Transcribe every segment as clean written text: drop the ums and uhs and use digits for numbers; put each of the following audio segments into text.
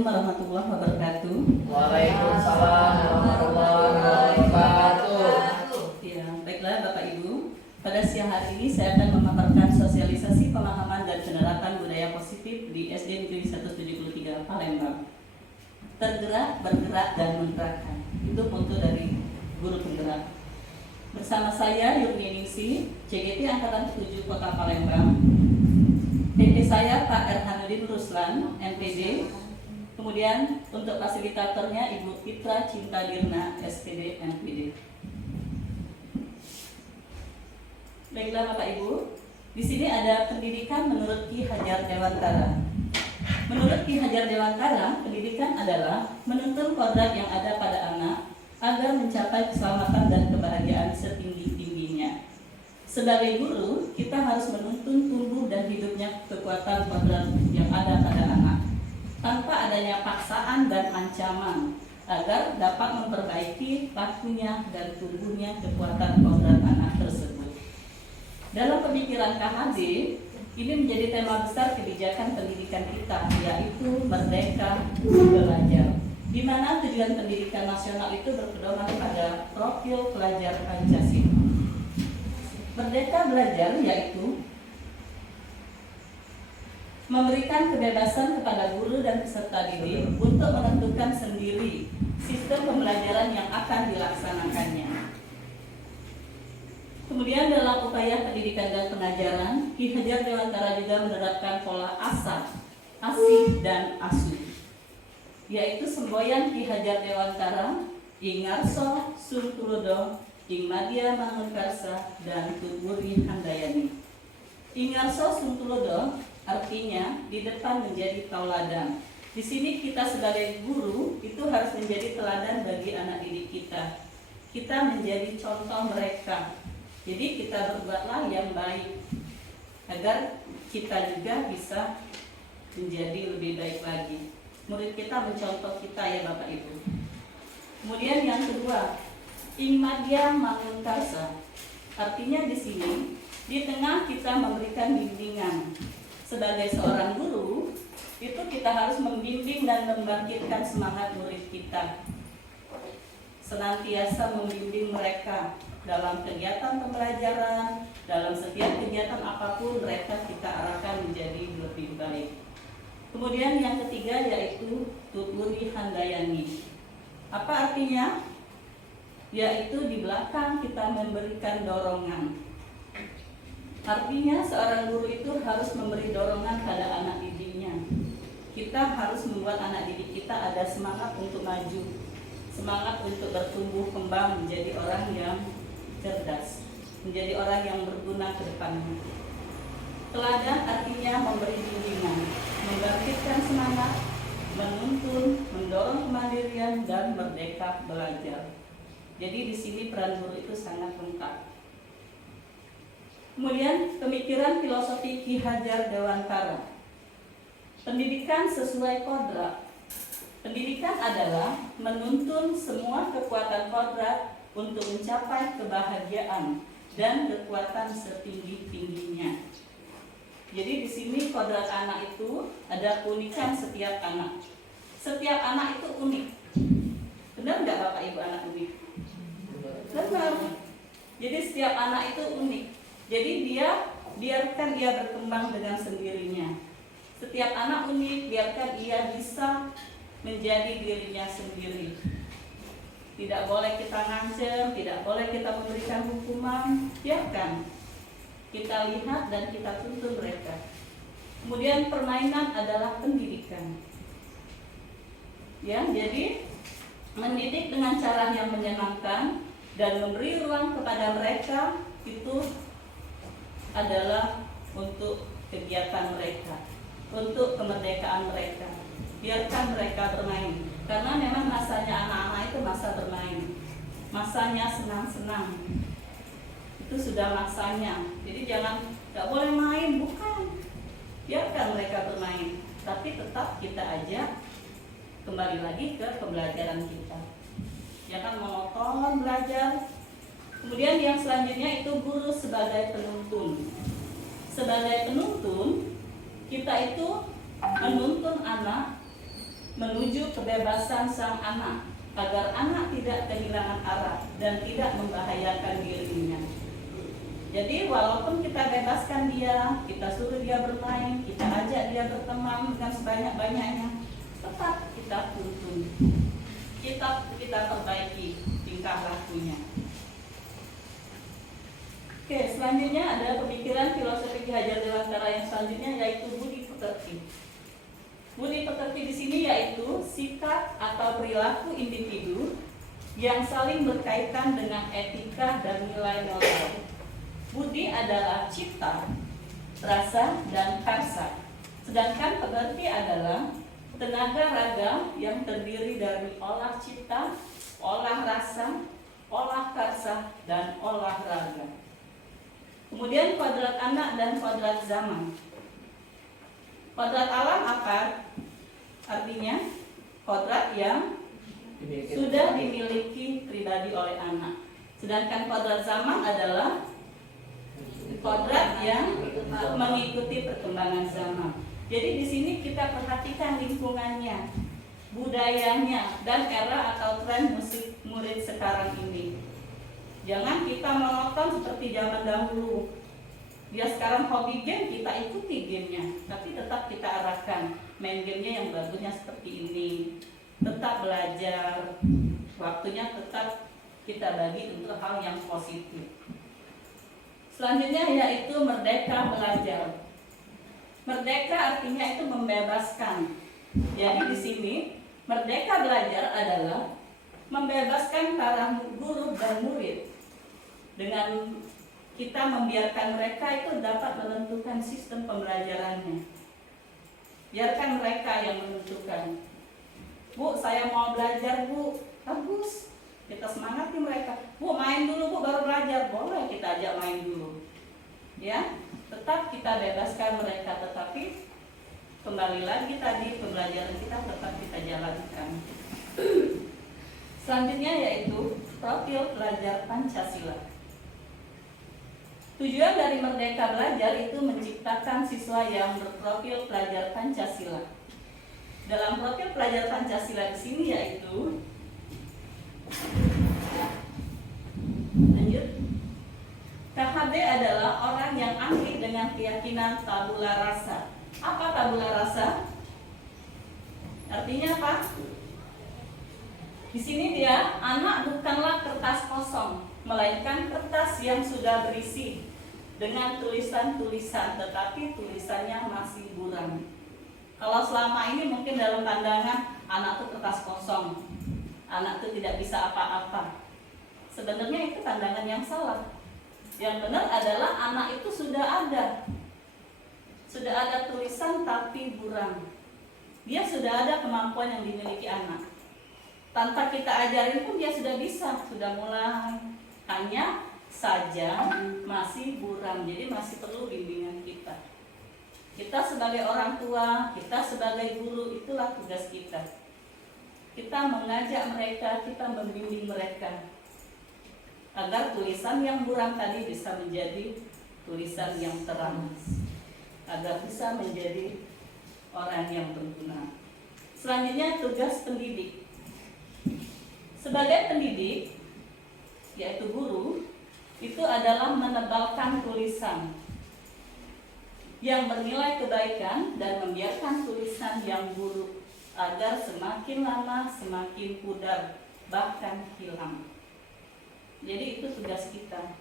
Assalamualaikum warahmatullahi wabarakatuh. Waalaikumsalam warahmatullahi wabarakatuh. Ya, baiklah Bapak Ibu. Pada siang hari ini saya akan memaparkan sosialisasi pemahaman dan penerapan budaya positif di SD Negeri 173 Palembang. Tergerak, bergerak, dan menggerakkan. Itu foto dari guru penggerak. Bersama saya Yurni Ningsi, CGT Angkatan 7 Kota Palembang. PP saya Pak Erhanudin Ruslan, NPD. Kemudian untuk fasilitatornya Ibu Fitra Cinta Dirna, SPD, NPD. Baiklah Bapak Ibu, di sini ada pendidikan menurut Ki Hajar Dewantara. Menurut Ki Hajar Dewantara, pendidikan adalah menuntun kodrat yang ada pada anak agar mencapai keselamatan dan kebahagiaan setinggi-tingginya. Sebagai guru, kita harus menuntun tumbuh dan hidupnya kekuatan kodrat yang ada pada anak, tanpa adanya paksaan dan ancaman, agar dapat memperbaiki lakunya dan tumbuhnya kekuatan kodrat anak tersebut. Dalam pemikiran KHD, ini menjadi tema besar kebijakan pendidikan kita, yaitu Merdeka Belajar, di mana tujuan pendidikan nasional itu berpedoman pada profil pelajar Pancasila. Merdeka Belajar yaitu memberikan kebebasan kepada guru dan peserta didik untuk menentukan sendiri sistem pembelajaran yang akan dilaksanakannya. Kemudian dalam upaya pendidikan dan pengajaran, Ki Hajar Dewantara juga menerapkan pola asah, asih, dan asuh, yaitu semboyan Ki Hajar Dewantara, Ing Ngarso Sung Tulodo, Ing Madya Mangunkarsa, dan Tutwuri Handayani. Ing Ngarso Sung Tulodo artinya di depan menjadi tauladan. Di sini kita sebagai guru itu harus menjadi teladan bagi anak didik kita. Kita menjadi contoh mereka. Jadi kita berbuatlah yang baik agar kita juga bisa menjadi lebih baik lagi. Murid kita mencontoh kita ya Bapak Ibu. Kemudian yang kedua, Ing Madya Mangunkarsa. Artinya di sini di tengah kita memberikan bimbingan. Sebagai seorang guru, itu kita harus membimbing dan membangkitkan semangat murid kita. Senantiasa membimbing mereka dalam kegiatan pembelajaran, dalam setiap kegiatan apapun mereka kita arahkan menjadi lebih baik. Kemudian yang ketiga yaitu Tutwuri Handayani. Apa artinya? Yaitu di belakang kita memberikan dorongan. Artinya seorang guru itu harus memberi dorongan pada anak didiknya. Kita harus membuat anak didik kita ada semangat untuk maju, semangat untuk bertumbuh kembang menjadi orang yang cerdas, menjadi orang yang berguna ke depannya. Teladan artinya memberi bimbingan, membangkitkan semangat, menuntun, mendorong kemandirian, dan merdeka belajar. Jadi di sini peran guru itu sangat lengkap. Kemudian pemikiran filosofi Ki Hajar Dewantara. Pendidikan sesuai kodrat. Pendidikan adalah menuntun semua kekuatan kodrat untuk mencapai kebahagiaan dan kekuatan setinggi-tingginya. Jadi di sini kodrat anak itu ada keunikan setiap anak. Setiap anak itu unik. Benar nggak Bapak Ibu anak unik? Benar. Jadi setiap anak itu unik. Jadi biarkan dia berkembang dengan sendirinya. Setiap anak unik, biarkan ia bisa menjadi dirinya sendiri. Tidak boleh kita ngancam, tidak boleh kita memberikan hukuman, biarkan. Kita lihat dan kita tuntun mereka. Kemudian permainan adalah pendidikan. Ya, jadi mendidik dengan cara yang menyenangkan dan memberi ruang kepada mereka itu adalah untuk kegiatan mereka, untuk kemerdekaan mereka. Biarkan mereka bermain, karena memang masanya anak-anak itu masa bermain, masanya senang-senang. Itu sudah masanya. Jadi nggak boleh main, bukan. Biarkan mereka bermain, tapi tetap kita ajak kembali lagi ke pembelajaran kita. Jangan monoton belajar. Kemudian yang selanjutnya itu guru sebagai penuntun. Sebagai penuntun, kita itu menuntun anak menuju kebebasan sang anak, agar anak tidak kehilangan arah dan tidak membahayakan dirinya. Jadi walaupun kita bebaskan dia, kita suruh dia bermain, kita ajak dia berteman dengan sebanyak-banyaknya, tetap kita tuntun, kita perbaiki tingkah lakunya. Oke, selanjutnya ada pemikiran filosofi Ki Hajar Dewantara yang selanjutnya, yaitu budi pekerti. Budi pekerti di sini yaitu sikap atau perilaku individu yang saling berkaitan dengan etika dan nilai moral. Budi adalah cipta, rasa, dan karsa. Sedangkan pekerti adalah tenaga raga yang terdiri dari olah cipta, olah rasa, olah karsa, dan olah raga. Kemudian kodrat anak dan kodrat zaman. Kodrat alam apa? Artinya kodrat yang sudah dimiliki pribadi oleh anak. Sedangkan kodrat zaman adalah kodrat yang mengikuti perkembangan zaman. Jadi di sini kita perhatikan lingkungannya, budayanya, dan era atau tren musik murid sekarang ini. Jangan kita monoton seperti zaman dahulu. Dia sekarang hobi game, kita ikuti gamenya, tapi tetap kita arahkan main gamenya yang bagusnya seperti ini. Tetap belajar, waktunya tetap kita bagi untuk hal yang positif. Selanjutnya yaitu merdeka belajar. Merdeka artinya itu membebaskan. Jadi di sini merdeka belajar adalah membebaskan para guru dan murid dengan kita membiarkan mereka itu dapat menentukan sistem pembelajarannya. Biarkan mereka yang menentukan. Bu, saya mau belajar, Bu. Bagus. Kita semangati mereka. Bu, main dulu, Bu, baru belajar. Boleh kita ajak main dulu. Ya, tetap kita bebaskan mereka, tetapi kembali lagi tadi pembelajaran kita tetap kita jalankan. Selanjutnya yaitu profil pelajar Pancasila. Tujuan dari Merdeka Belajar itu menciptakan siswa yang berprofil pelajar Pancasila. Dalam profil pelajar Pancasila di sini yaitu KHD adalah orang yang ahli dengan keyakinan tabula rasa. Apa tabula rasa? Artinya apa? Di sini dia, anak bukanlah kertas kosong, melainkan kertas yang sudah berisi dengan tulisan-tulisan, tetapi tulisannya masih buram. Kalau selama ini mungkin dalam pandangan anak itu kertas kosong, anak itu tidak bisa apa-apa. Sebenarnya itu pandangan yang salah. Yang benar adalah anak itu sudah ada tulisan tapi buram. Dia sudah ada kemampuan yang dimiliki anak. Tanpa kita ajarin pun dia sudah bisa, sudah mulai. Hanya saja masih buram, jadi masih perlu bimbingan kita. Kita sebagai orang tua, kita sebagai guru, itulah tugas kita. Kita mengajak mereka, kita membimbing mereka agar tulisan yang buram tadi bisa menjadi tulisan yang terang, agar bisa menjadi orang yang berguna. Selanjutnya tugas pendidik. Sebagai pendidik, yaitu guru, itu adalah menebalkan tulisan yang bernilai kebaikan dan membiarkan tulisan yang buruk agar semakin lama semakin pudar, bahkan hilang. Jadi itu tugas kita.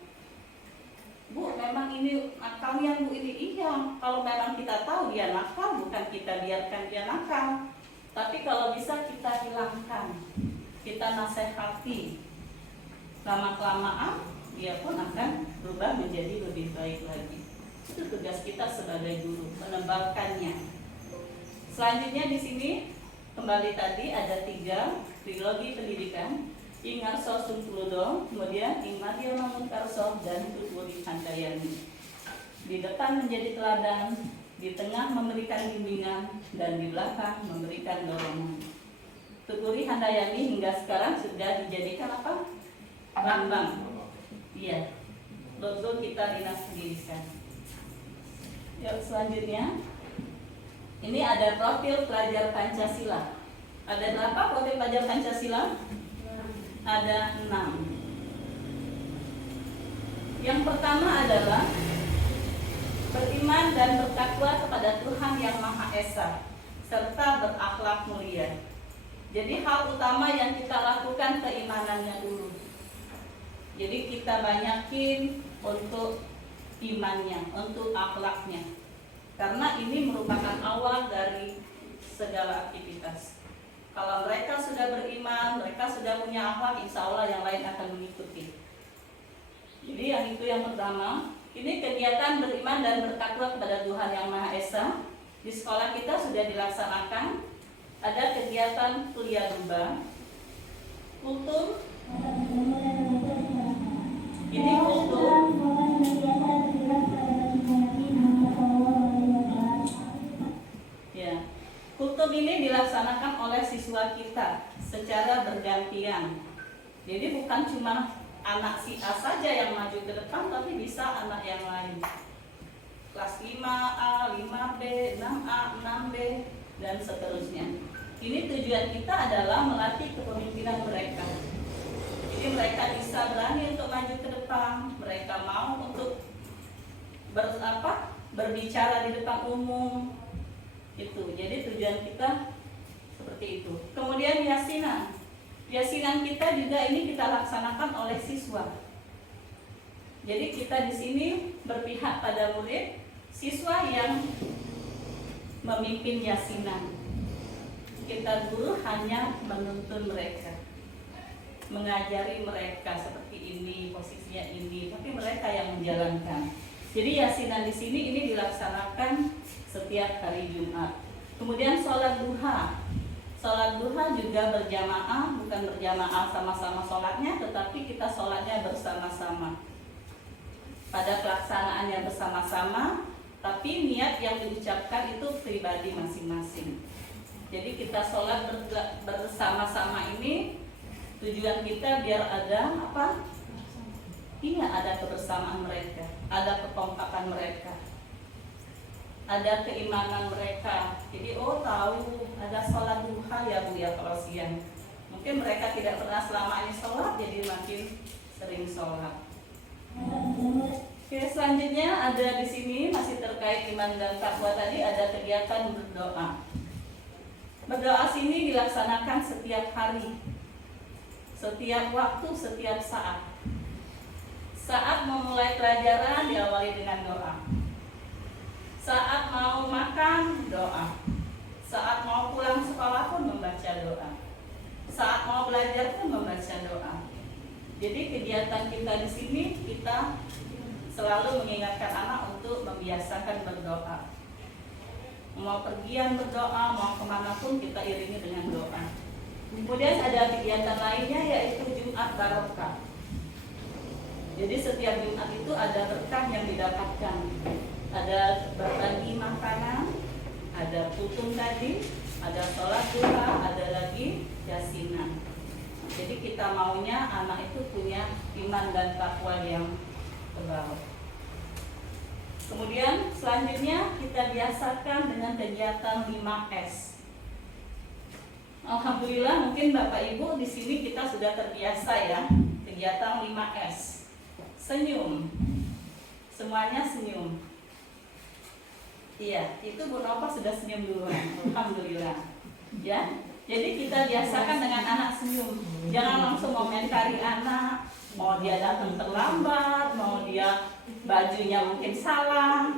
Bu, memang ini nakalnya, Bu, ini iya. Kalau memang kita tahu dia nakal, bukan kita biarkan dia nakal, tapi kalau bisa kita hilangkan, kita nasihati. Lama-kelamaan dia pun akan berubah menjadi lebih baik lagi. Itu tugas kita sebagai guru, menebalkannya. Selanjutnya di sini kembali tadi ada 3 trilogi pendidikan: Ingarso Sungkludo, kemudian Ingmadio Mangunkarso, dan Tutwuri Handayani. Di depan menjadi teladan, di tengah memberikan bimbingan, dan di belakang memberikan dorongan. Tutwuri Handayani hingga sekarang sudah dijadikan apa? Lambang. Iya, logo kita Dinas Pendidikan. Yuk selanjutnya, ini ada profil pelajar Pancasila. Ada berapa kode pelajar Pancasila? Ada 6. Yang pertama adalah beriman dan bertakwa kepada Tuhan Yang Maha Esa serta berakhlak mulia. Jadi hal utama yang kita lakukan keimanannya dulu. Jadi kita banyakin untuk imannya, untuk akhlaknya. Karena ini merupakan awal dari segala aktivitas. Kalau mereka sudah beriman, mereka sudah punya akhlak, insya Allah yang lain akan mengikuti. Jadi yang itu yang pertama. Ini kegiatan beriman dan bertakwa kepada Tuhan Yang Maha Esa. Di sekolah kita sudah dilaksanakan. Ada kegiatan kuliah duba, kultum. Ini kultum. Ya, kultum ini dilaksanakan oleh siswa kita secara bergantian. Jadi bukan cuma anak si A saja yang maju ke depan, tapi bisa anak yang lain. Kelas 5A, 5B, 6A, 6B, dan seterusnya. Ini tujuan kita adalah melatih kepemimpinan mereka. Jadi mereka bisa berani untuk maju ke depan, mereka mau untuk berbicara di depan umum. Itu. Jadi tujuan kita seperti itu. Kemudian yasinan. Yasinan kita juga ini kita laksanakan oleh siswa. Jadi kita di sini berpihak pada murid, siswa yang memimpin yasinan. Kita guru hanya menuntun mereka, mengajari mereka seperti ini, posisinya ini, tapi mereka yang menjalankan. Jadi yasinan di sini ini dilaksanakan setiap hari Jumat. Kemudian sholat duha. Sholat duha juga berjamaah, bukan berjamaah sama-sama sholatnya, tetapi kita sholatnya bersama-sama. Pada pelaksanaannya bersama-sama, tapi niat yang diucapkan itu pribadi masing-masing. Jadi kita sholat bersama-sama ini, tujuan kita biar ada apa? Iya, ada kebersamaan mereka, ada kekompakan mereka, ada keimanan mereka. Jadi tahu ada sholat duha ya Bu ya kalau siang. Mungkin mereka tidak pernah selama ini sholat, jadi makin sering sholat. Oke, selanjutnya ada di sini masih terkait iman dan takwa tadi, ada kegiatan berdoa. Berdoa sini dilaksanakan setiap hari, setiap waktu, setiap saat. Saat memulai pelajaran diawali dengan doa. Saat mau makan, doa. Saat mau pulang sekolah pun membaca doa. Saat mau belajar pun membaca doa. Jadi kegiatan kita di sini kita selalu mengingatkan anak untuk membiasakan berdoa. Mau pergian berdoa, mau kemana pun kita iringi dengan doa. Kemudian ada kegiatan lainnya yaitu Jumat Barokah. Jadi setiap Jumat itu ada berkah yang didapatkan. Ada berbagi makanan, ada kultum tadi, ada sholat duha, ada lagi yasinan. Jadi kita maunya anak itu punya iman dan takwa yang tebal. Kemudian selanjutnya kita biasakan dengan kegiatan 5S. Alhamdulillah mungkin Bapak Ibu di sini kita sudah terbiasa ya kegiatan 5S. Senyum, semuanya senyum. Iya, itu Bu Nova sudah senyum duluan. Alhamdulillah. Ya, jadi kita biasakan dengan anak senyum. Jangan langsung komentari anak, mau dia datang terlambat, mau dia bajunya mungkin salah,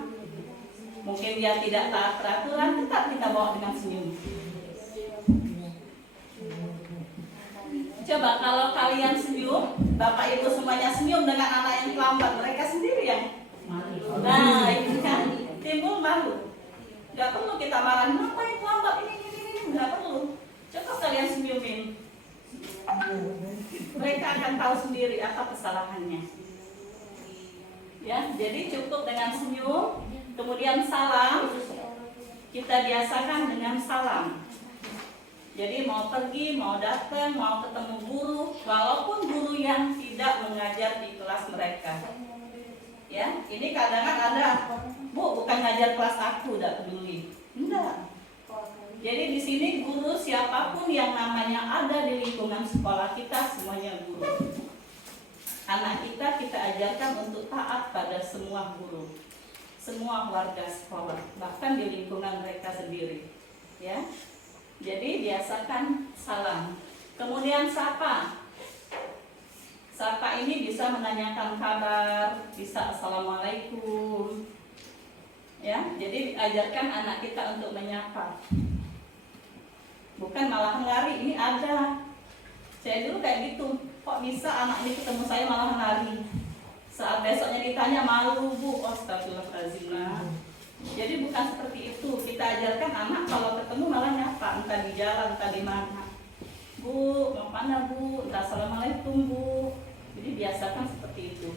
mungkin dia tidak taat peraturan, tetap kita bawa dengan senyum. Coba kalau kalian senyum, Bapak Ibu semuanya senyum dengan anak yang terlambat, mereka sendiri yang malu. Nah, itu kan timbul malu. Gak perlu kita marah, kenapa yang terlambat ini, gak perlu. Coba kalian senyumin. Mereka akan tahu sendiri apa kesalahannya. Ya, jadi cukup dengan senyum, kemudian salam. Kita biasakan dengan salam. Jadi mau pergi, mau datang, mau ketemu guru, walaupun guru yang tidak mengajar di kelas mereka. Ya, ini kadang-kadang ada, Bu, bukan ngajar kelas aku, tidak peduli. Enggak. Jadi di sini guru siapapun yang namanya ada di lingkungan sekolah kita semuanya guru. Anak kita ajarkan untuk taat pada semua guru, semua warga sekolah, bahkan di lingkungan mereka sendiri. Ya, jadi biasakan salam. Kemudian sapa. Sapa ini bisa menanyakan kabar, bisa assalamualaikum. Ya, jadi ajarkan anak kita untuk menyapa. Bukan malah lari, ini ada. Saya dulu kayak gitu, kok bisa anak ini ketemu saya malah lari. Saat besoknya ditanya, malu bu, astagfirullahaladzim. Jadi bukan seperti itu, kita ajarkan anak kalau ketemu malah nyapa, entah di jalan, entah di mana. Bu, mau mana bu, entah assalamualaikum bu. Jadi biasakan seperti itu.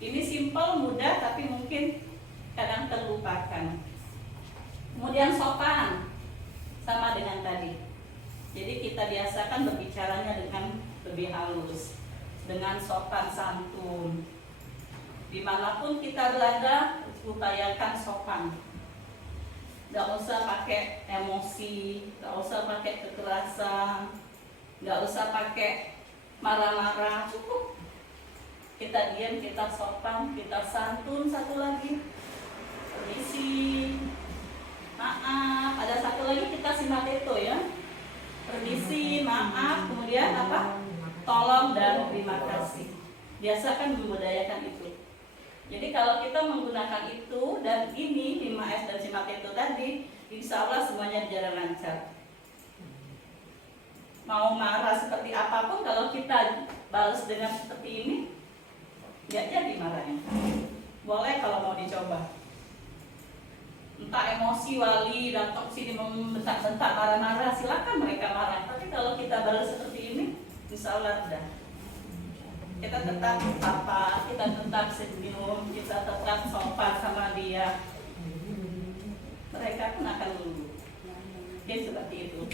Ini simpel, mudah, tapi mungkin kadang terlupakan. Kemudian sopan, sama dengan tadi. Jadi kita biasakan berbicaranya dengan lebih halus, dengan sopan santun. Dimanapun kita berada, upayakan sopan. Gak usah pakai emosi, gak usah pakai kekerasan, gak usah pakai marah-marah, cukup. Kita diam, kita sopan, kita santun. Satu lagi, permisi, maaf. Ada satu lagi, kita simak itu ya. Permisi, maaf, kemudian apa? Tolong dan terima kasih. Biasakan membudayakan itu. Jadi kalau kita menggunakan itu dan ini 5S dan 5T itu tadi, insya Allah semuanya berjalan lancar. Mau marah seperti apapun, kalau kita balas dengan seperti ini, nggak jadi marahnya. Boleh kalau mau dicoba. Entah emosi wali datang sini membentak-bentak, marah-marah, silakan mereka marah. Tapi kalau kita balas seperti ini, insya Allah udah. Kita tetap apa, kita tetap senyum, kita tetap sopan sama dia. Mereka pun akan luluh. Oke, seperti itu.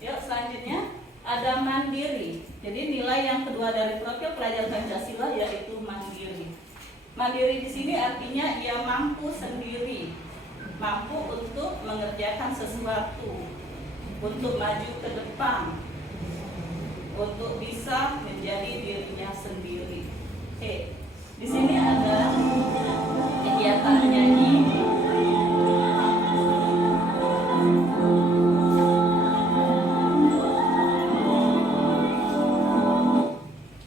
Yuk selanjutnya ada mandiri. Jadi nilai yang kedua dari profil pelajar Pancasila yaitu mandiri. Mandiri di sini artinya ia mampu sendiri, mampu untuk mengerjakan sesuatu, untuk maju ke depan, untuk bisa menjadi dirinya sendiri. Oke, di sini ada kegiatan nyanyi.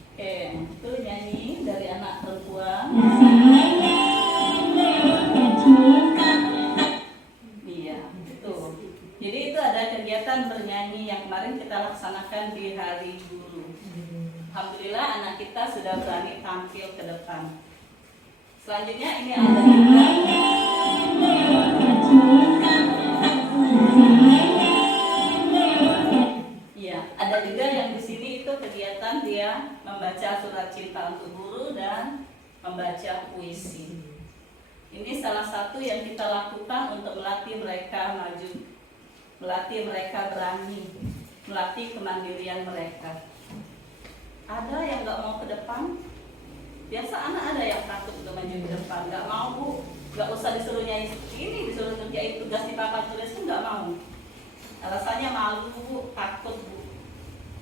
Oke, itu nyanyi dari anak perempuan. Jadi itu ada kegiatan bernyanyi yang kemarin kita laksanakan di Hari Guru. Alhamdulillah anak kita sudah berani tampil ke depan. Selanjutnya ini ada juga ya, ada juga yang di sini itu kegiatan dia membaca surat cinta untuk guru dan membaca puisi. Ini salah satu yang kita lakukan untuk melatih mereka maju, melatih mereka berani, melatih kemandirian mereka. Ada yang nggak mau ke depan, biasa anak ada yang takut untuk maju ke depan, nggak mau bu, nggak usah disuruh nyanyi ini, disuruh kerjain tugas di papan tulis pun nggak mau. Alasannya malu bu, takut bu.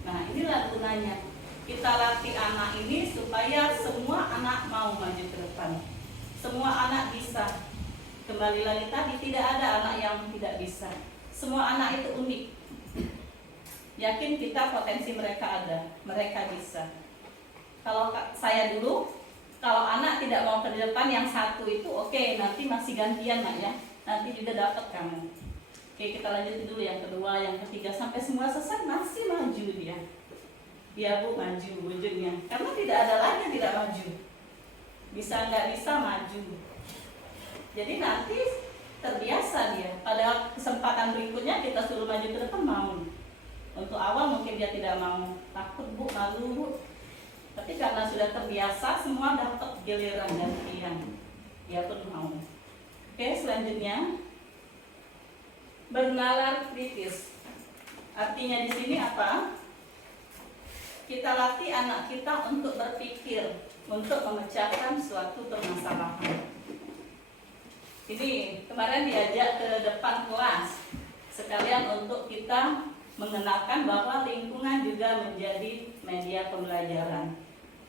Nah inilah gunanya kita latih anak ini supaya semua anak mau maju ke depan, semua anak bisa. Kembali lagi tadi, tidak ada anak yang tidak bisa. Semua anak itu unik. Yakin kita potensi mereka ada, mereka bisa. Kalau saya dulu, kalau anak tidak mau ke depan yang satu itu oke, nanti masih gantian nak ya. Nanti juga dapat kamu. Oke, kita lanjut dulu yang kedua, yang ketiga sampai semua selesai masih maju dia. Ya bu, maju ujungnya. Karena tidak ada lagi yang tidak maju. Bisa nggak bisa maju. Jadi nanti terbiasa dia. Pada kesempatan berikutnya kita suruh maju ke depan mau. Untuk awal mungkin dia tidak mau, takut bu, malu bu. Tapi karena sudah terbiasa, semua dapat giliran gantian. Dia pun mau. Oke, selanjutnya bernalar kritis. Artinya di sini apa? Kita latih anak kita untuk berpikir, untuk memecahkan suatu permasalahan. Ini kemarin diajak ke depan kelas sekalian untuk kita mengenalkan bahwa lingkungan juga menjadi media pembelajaran.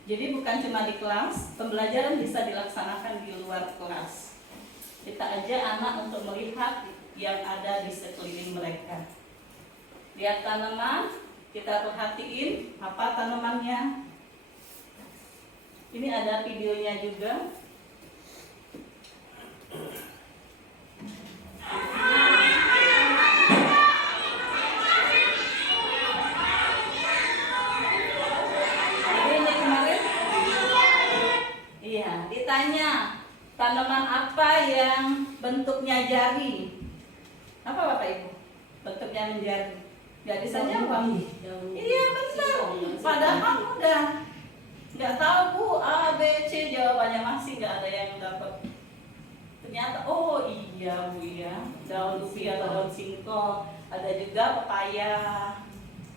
Jadi bukan cuma di kelas, pembelajaran bisa dilaksanakan di luar kelas. Kita ajak anak untuk melihat yang ada di sekeliling mereka. Lihat tanaman, kita perhatiin apa tanamannya. Ini ada videonya juga. Ditanya tanaman apa yang bentuknya jari? Apa Bapak Ibu? Bentuknya menjari. Gak bisa jawab. Iya benar. Padahal udah nggak tahu Bu A B C, jawabannya masih nggak ada yang dapat. Ternyata oh iya Bu ya, daun ubi atau daun singkong. Ada juga pepaya.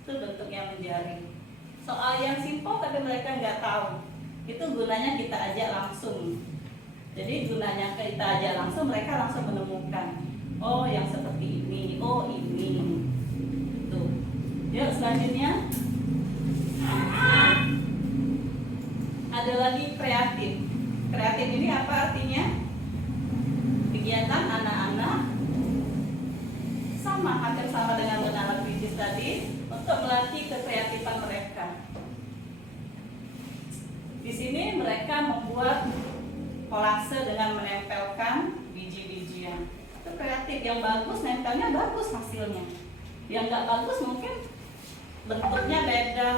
Itu bentuknya menjari. Soal yang simpel tapi mereka nggak tahu. Itu gunanya kita ajak langsung. Jadi gunanya kita ajak langsung, mereka langsung menemukan. Oh yang seperti ini, oh ini. Tuh. Yuk selanjutnya. Ada lagi kreatif. Kreatif ini apa artinya? Kegiatan anak-anak sama, hampir sama dengan anak kritis tadi, untuk melatih kekreatifan mereka. Di sini mereka membuat kolase dengan menempelkan biji-bijian. Itu kreatif, yang bagus nempelnya bagus hasilnya. Yang nggak bagus mungkin bentuknya beda,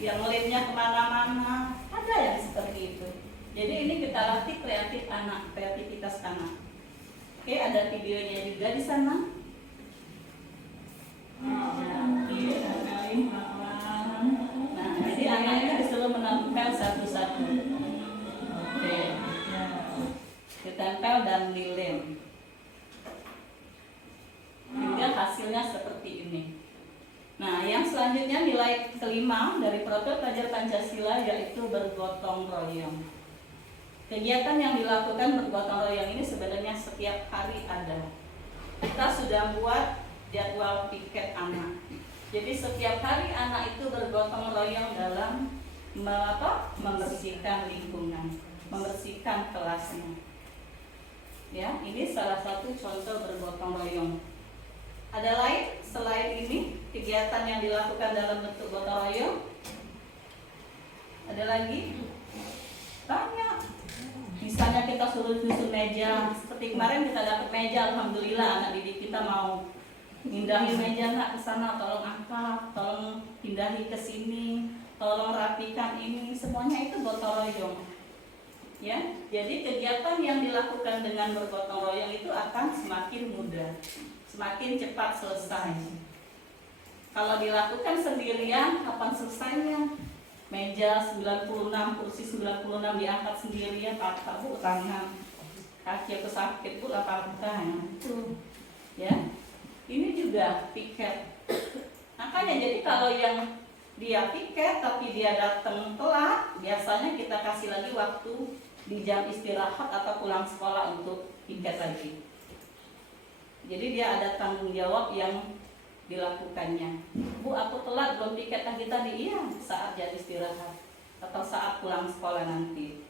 yang lipnya kemana-mana. Ada yang seperti itu. Jadi ini kita latih kreativitas anak. Oke, ada videonya juga di sana. Nah, jadi anaknya disuruh menempel satu-satu. Oke. Ditempel dan lilin. Hingga hasilnya seperti ini. Nah, yang selanjutnya nilai kelima dari program pelajar Pancasila yaitu bergotong royong. Kegiatan yang dilakukan bergotong royong ini sebenarnya setiap hari ada. Kita sudah buat jadwal piket anak. Jadi setiap hari anak itu bergotong royong dalam membersihkan lingkungan, membersihkan kelasnya. Ya, ini salah satu contoh bergotong royong. Ada lain selain ini kegiatan yang dilakukan dalam bentuk gotong royong? Ada lagi? Banyak. Misalnya kita suruh susun meja, seperti kemarin kita dapat meja, alhamdulillah anak didik kita mau pindahin meja nak ke sana, tolong angkat, tolong pindahi ke sini, tolong rapikan ini, semuanya itu gotong royong. Ya, jadi kegiatan yang dilakukan dengan bergotong royong itu akan semakin mudah, semakin cepat selesai. Kalau dilakukan sendirian, kapan selesainya? Meja 96, kursi 96 diangkat sendirian, patah Bu tangan, kaki aku sakit Bu, patah itu. Ya, ini juga piket. Makanya jadi kalau yang dia piket tapi dia datang telat, biasanya kita kasih lagi waktu di jam istirahat atau pulang sekolah untuk piket lagi. Jadi dia ada tanggung jawab yang dilakukannya. Bu, aku telat belum piket lagi tadi. Iya, saat jam istirahat atau saat pulang sekolah nanti.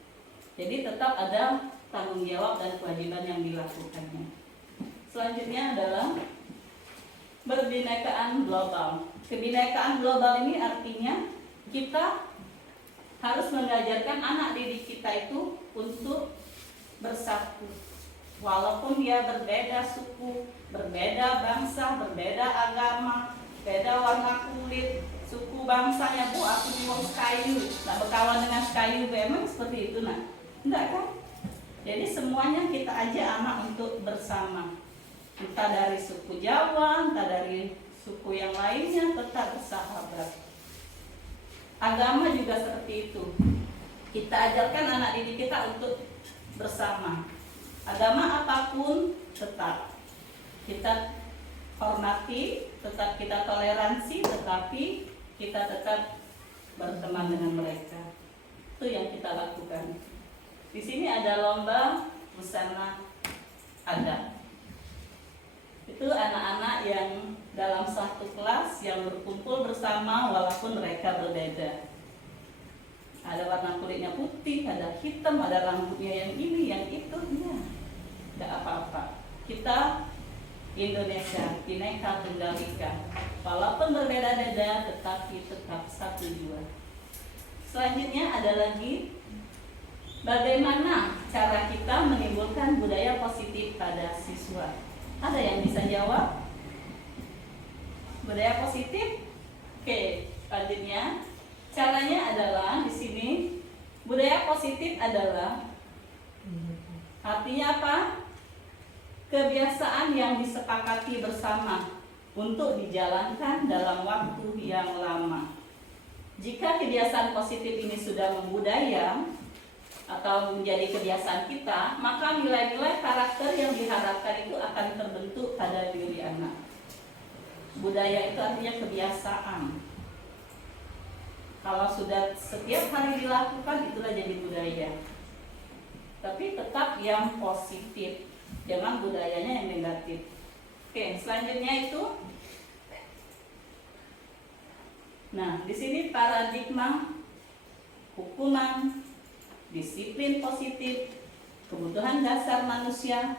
Jadi tetap ada tanggung jawab dan kewajiban yang dilakukannya. Selanjutnya adalah berbinekaan global. Kebinekaan global ini artinya kita harus mengajarkan anak didik kita itu untuk bersatu. Walaupun dia berbeda suku, berbeda bangsa, berbeda agama, beda warna kulit, suku bangsanya, Bu, aku di wong kayu, nak berkawan dengan kayu, memang seperti itu nak? Enggak kan? Jadi semuanya kita ajak anak untuk bersama. Entah dari suku Jawa, entah dari suku yang lainnya, tetap bersahabat. Agama juga seperti itu. Kita ajarkan anak didik kita untuk bersama. Agama apapun tetap kita hormati, tetap kita toleransi, tetapi kita tetap berteman dengan mereka. Itu yang kita lakukan. Di sini ada lomba busana adat. Itu anak-anak yang dalam satu kelas yang berkumpul bersama walaupun mereka berbeda. Ada warna kulitnya putih, ada hitam, ada rambutnya yang ini, yang itu, ya, tidak apa-apa. Kita Indonesia, Bhinneka Tunggal Ika. Walaupun berbeda-beda, tetapi tetap satu jua. Selanjutnya ada lagi, bagaimana cara kita menimbulkan budaya positif pada siswa? Ada yang bisa jawab? Budaya positif? Oke, selanjutnya caranya adalah di sini budaya positif adalah artinya apa? Kebiasaan yang disepakati bersama untuk dijalankan dalam waktu yang lama. Jika kebiasaan positif ini sudah membudaya atau menjadi kebiasaan kita, maka nilai-nilai karakter yang diharapkan itu akan terbentuk pada diri anak. Budaya itu artinya kebiasaan. Kalau sudah setiap hari dilakukan, itulah jadi budaya. Tapi tetap yang positif, jangan budayanya yang negatif. Oke, selanjutnya itu, nah di sini paradigma, hukuman, disiplin positif, kebutuhan dasar manusia,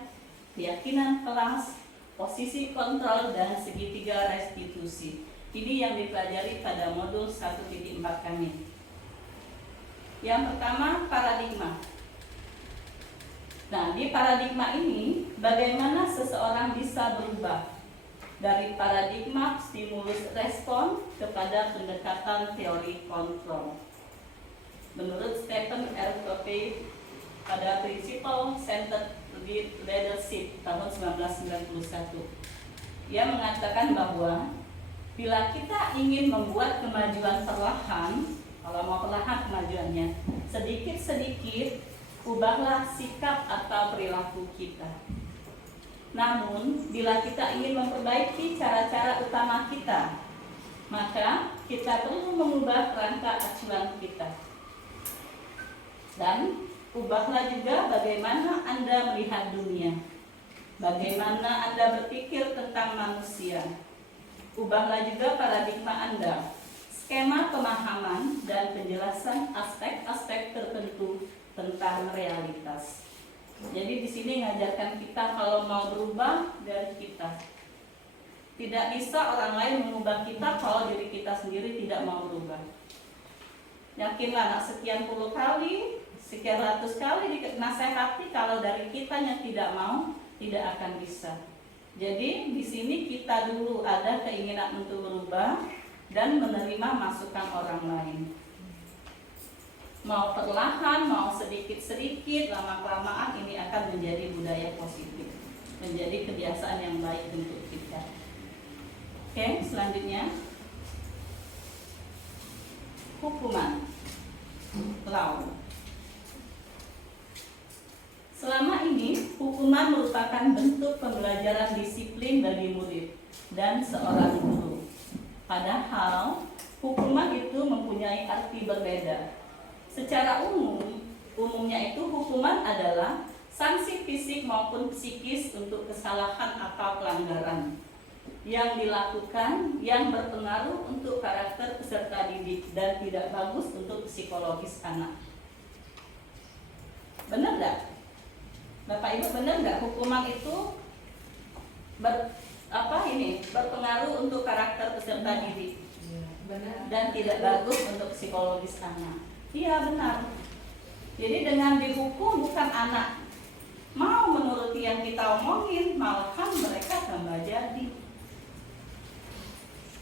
keyakinan kelas, posisi kontrol, dan segitiga restitusi. Ini yang dipelajari pada modul 1.4 kami. Yang pertama, paradigma. Nah, di paradigma ini, bagaimana seseorang bisa berubah dari paradigma stimulus respon kepada pendekatan teori kontrol. Menurut Stephen R. Covey pada Principle Centered Leadership tahun 1991, ia mengatakan bahwa bila kita ingin membuat kemajuan perlahan, kalau mau perlahan kemajuannya, sedikit-sedikit ubahlah sikap atau perilaku kita. Namun, bila kita ingin memperbaiki cara-cara utama kita, maka kita perlu mengubah kerangka acuan kita. Dan ubahlah juga bagaimana Anda melihat dunia, bagaimana Anda berpikir tentang manusia. Ubahlah juga paradigma Anda, skema pemahaman dan penjelasan aspek-aspek tertentu tentang realitas. Jadi di sini ngajarkan kita kalau mau berubah dari kita. Tidak bisa orang lain mengubah kita kalau diri kita sendiri tidak mau berubah. Yakinlah, sekian puluh kali, sekian ratus kali dinasehati, kalau dari kitanya tidak mau, tidak akan bisa. Jadi di sini kita dulu ada keinginan untuk berubah dan menerima masukan orang lain. Mau perlahan, mau sedikit-sedikit, lama-kelamaan ini akan menjadi budaya positif, menjadi kebiasaan yang baik untuk kita. Oke, selanjutnya hukuman, law. Selama ini, hukuman merupakan bentuk pembelajaran disiplin bagi murid dan seorang guru. Padahal, hukuman itu mempunyai arti berbeda. Secara umumnya itu hukuman adalah sanksi fisik maupun psikis untuk kesalahan atau pelanggaran yang dilakukan yang berpengaruh untuk karakter peserta didik dan tidak bagus untuk psikologis anak. Benar nggak? Bapak Ibu, benar nggak hukuman itu berpengaruh untuk karakter peserta didik dan tidak bagus untuk psikologis anak? Iya, benar. Jadi dengan dihukum bukan anak mau menuruti yang kita omongin, malahan mereka tambah jadi.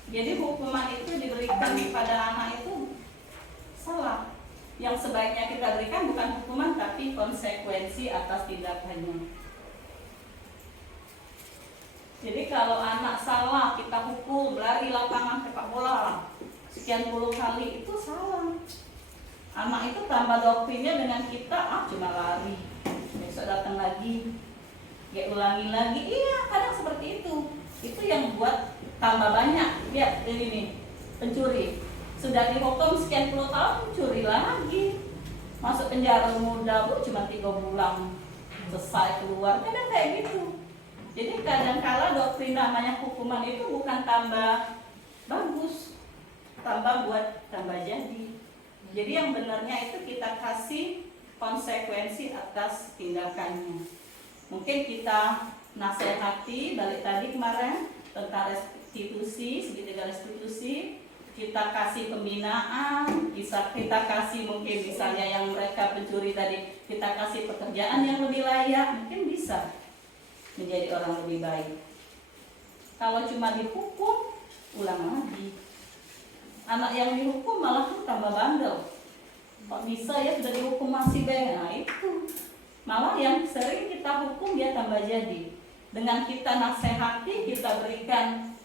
Jadi hukuman itu diberikan kepada anak itu salah. Yang sebaiknya kita berikan bukan hukuman tapi konsekuensi atas tindakannya. Jadi kalau anak salah kita hukum, lari lapangan sepak bola sekian puluh kali, itu salah. Anak itu tambah doktrinnya dengan kita, cuma lari, besok datang lagi, ya ulangi lagi. Iya, kadang seperti itu. Itu yang buat tambah banyak. Lihat ini nih, pencuri sudah dihukum sekian puluh tahun, curi lagi, masuk penjara muda, cuma 3 bulan selesai keluar. Kadang kayak gitu. Jadi kadangkala doktrin namanya hukuman itu bukan tambah bagus, tambah buat tambah jadi. Jadi yang benarnya itu kita kasih konsekuensi atas tindakannya. Mungkin kita nasihati, balik tadi kemarin tentang restitusi, segitiga restitusi, kita kasih pembinaan, kita kasih mungkin misalnya yang mereka pencuri tadi, kita kasih pekerjaan yang lebih layak, mungkin bisa menjadi orang lebih baik. Kalau cuma dihukum, ulang lagi. Anak yang dihukum malah tambah bandel. Kok bisa ya sudah dihukum masih baik? Nah itu malah yang sering kita hukum dia tambah jadi. Dengan kita nasihati, kita berikan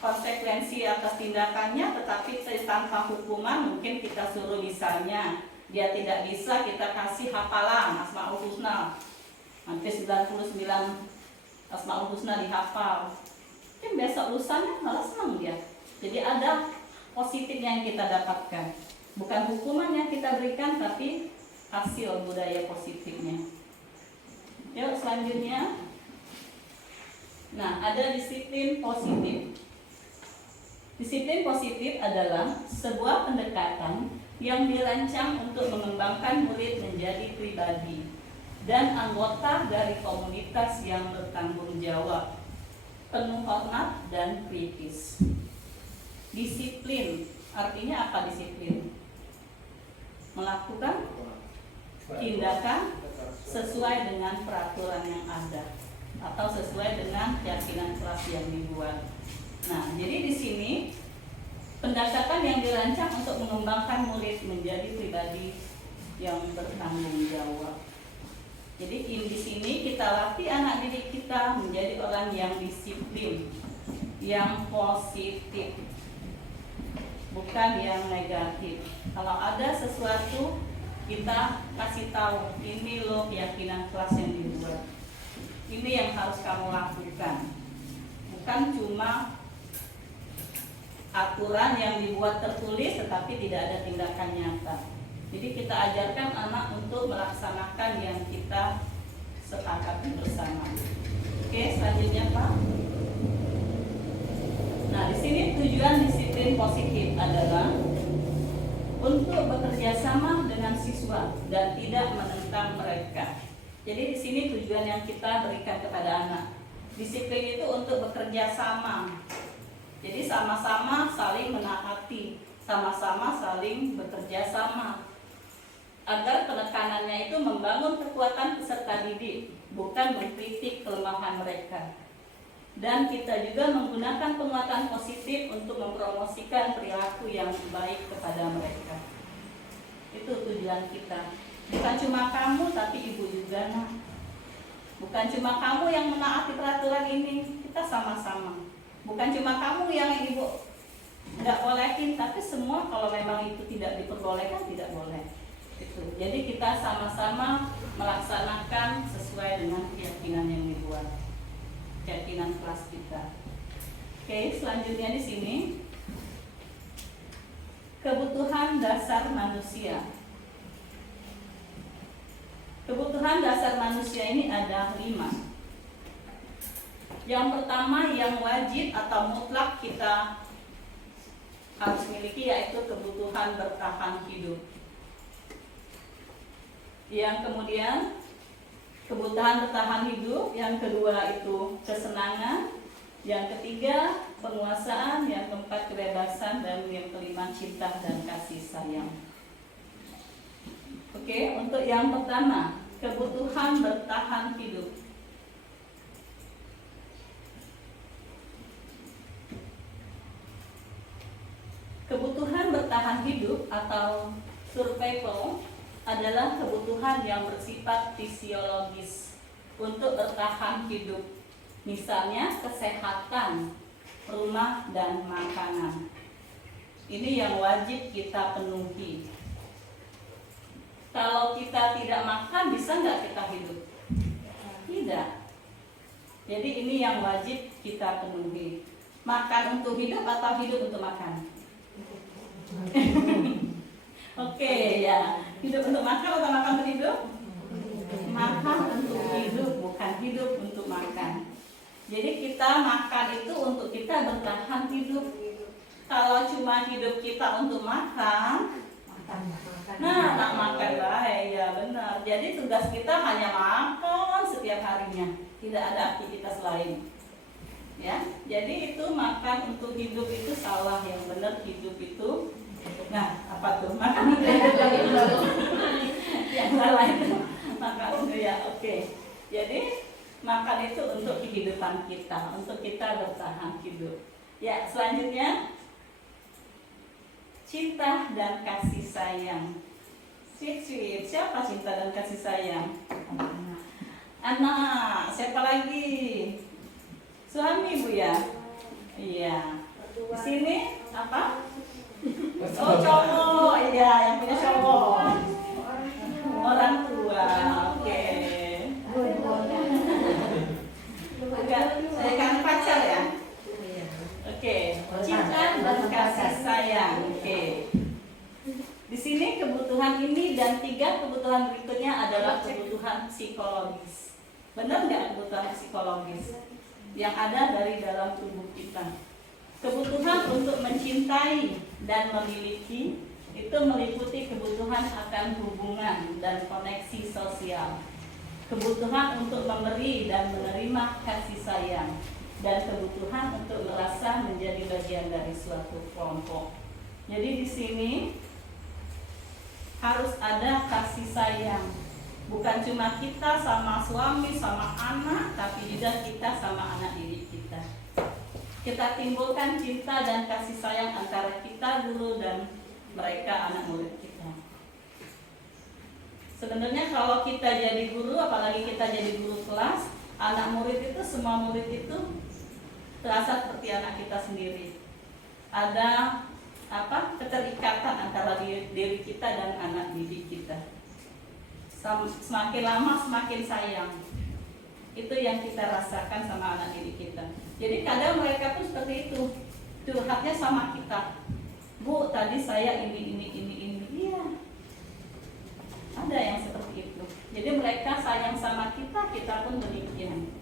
konsekuensi atas tindakannya, tetapi tanpa hukuman. Mungkin kita suruh misalnya dia tidak bisa, kita kasih hafalan Asmaul Husna, nanti 99 Asmaul Husna dihafal. Mungkin besok lusanya malah senang dia. Jadi ada positifnya yang kita dapatkan. Bukan hukuman yang kita berikan, tapi hasil budaya positifnya. Yuk selanjutnya. Nah, ada disiplin positif. Disiplin positif adalah sebuah pendekatan yang dirancang untuk mengembangkan murid menjadi pribadi dan anggota dari komunitas yang bertanggung jawab, penuh hormat dan kritis. Disiplin, artinya apa disiplin? Melakukan tindakan sesuai dengan peraturan yang ada atau sesuai dengan keyakinan kelas yang dibuat. Nah, jadi di sini pendekatan yang dirancang untuk mengembangkan murid menjadi pribadi yang bertanggung jawab. Jadi di sini kita latih anak didik kita menjadi orang yang disiplin, yang positif, bukan yang negatif. Kalau ada sesuatu kita kasih tahu, ini loh keyakinan kelas yang dibuat, ini yang harus kamu lakukan. Bukan cuma aturan yang dibuat tertulis tetapi tidak ada tindakan nyata. Jadi kita ajarkan anak untuk melaksanakan yang kita sepakati bersama. Oke, selanjutnya Pak. Nah, di sini tujuan disiplin positif adalah untuk bekerja sama dengan siswa dan tidak menentang mereka. Jadi di sini tujuan yang kita berikan kepada anak. Disiplin itu untuk bekerja sama. Jadi sama-sama saling menaati, sama-sama saling bekerja sama. Agar penekanannya itu membangun kekuatan peserta didik, bukan mengkritik kelemahan mereka. Dan kita juga menggunakan penguatan positif untuk mempromosikan perilaku yang baik kepada mereka. Itu tujuan kita. Bukan cuma kamu, tapi ibu juga nak. Bukan cuma kamu yang menaati peraturan ini, kita sama-sama. Bukan cuma kamu yang ibu nggak bolehin, tapi semua kalau memang itu tidak diperbolehkan, tidak boleh. Itu. Jadi kita sama-sama melaksanakan sesuai dengan keyakinan yang dibuat, keyakinan kelas kita. Oke, selanjutnya di sini kebutuhan dasar manusia. Kebutuhan dasar manusia ini ada 5. Yang pertama yang wajib atau mutlak kita harus miliki yaitu kebutuhan bertahan hidup. Yang kemudian kebutuhan bertahan hidup, yang kedua itu kesenangan, yang ketiga penguasaan, yang keempat kebebasan, dan yang kelima cinta dan kasih sayang. Oke, untuk yang pertama kebutuhan bertahan hidup. Kebutuhan bertahan hidup atau survival adalah kebutuhan yang bersifat fisiologis untuk bertahan hidup. Misalnya kesehatan, rumah, dan makanan. Ini yang wajib kita penuhi. Kalau kita tidak makan, bisa nggak kita hidup? Tidak. Jadi ini yang wajib kita penuhi. Makan untuk hidup atau hidup untuk makan? Oke, ya. Hidup untuk makan atau makan untuk hidup? Makan untuk hidup, bukan hidup untuk makan. Jadi kita makan itu untuk kita bertahan hidup. Kalau cuma hidup kita untuk makan, nah nak makan baik, ya benar. Jadi tugas kita hanya makan setiap harinya, tidak ada aktivitas lain. Ya, jadi itu makan untuk hidup itu salah. Yang benar hidup itu, nah apa tuh makan untuk hidup? Yang salah itu makan untuk ya oke. Jadi makan itu untuk kehidupan kita, untuk kita bertahan hidup. Ya, selanjutnya cinta dan kasih sayang. Sweet. Siapa cinta dan kasih sayang? Anak. Siapa lagi? Suami, Bu ya? Iya. Di sini apa? Oh, cowok. Iya, yang punya cowok. Orang tua. Oke. Kan pacar ya? Oke. Cinta dan kasih sayang. Oke. Di sini kebutuhan ini dan 3 kebutuhan berikutnya adalah kebutuhan psikologis. Benar nggak kebutuhan psikologis yang ada dari dalam tubuh kita? Kebutuhan untuk mencintai dan memiliki itu meliputi kebutuhan akan hubungan dan koneksi sosial, kebutuhan untuk memberi dan menerima kasih sayang, dan kebutuhan untuk merasa menjadi bagian dari suatu kelompok. Jadi di sini harus ada kasih sayang, bukan cuma kita sama suami, sama anak, tapi juga kita sama anak didik kita. Kita timbulkan cinta dan kasih sayang antara kita guru dan mereka anak murid kita. Sebenarnya kalau kita jadi guru, apalagi kita jadi guru kelas, anak murid itu, semua murid itu terasa seperti anak kita sendiri. Ada keterikatan antara diri kita dan anak didik kita. Semakin lama semakin sayang. Itu yang kita rasakan sama anak didik kita. Jadi kadang mereka pun seperti itu, curhatnya sama kita. Bu, tadi saya ini. Iya, ada yang seperti itu. Jadi mereka sayang sama kita, kita pun demikian.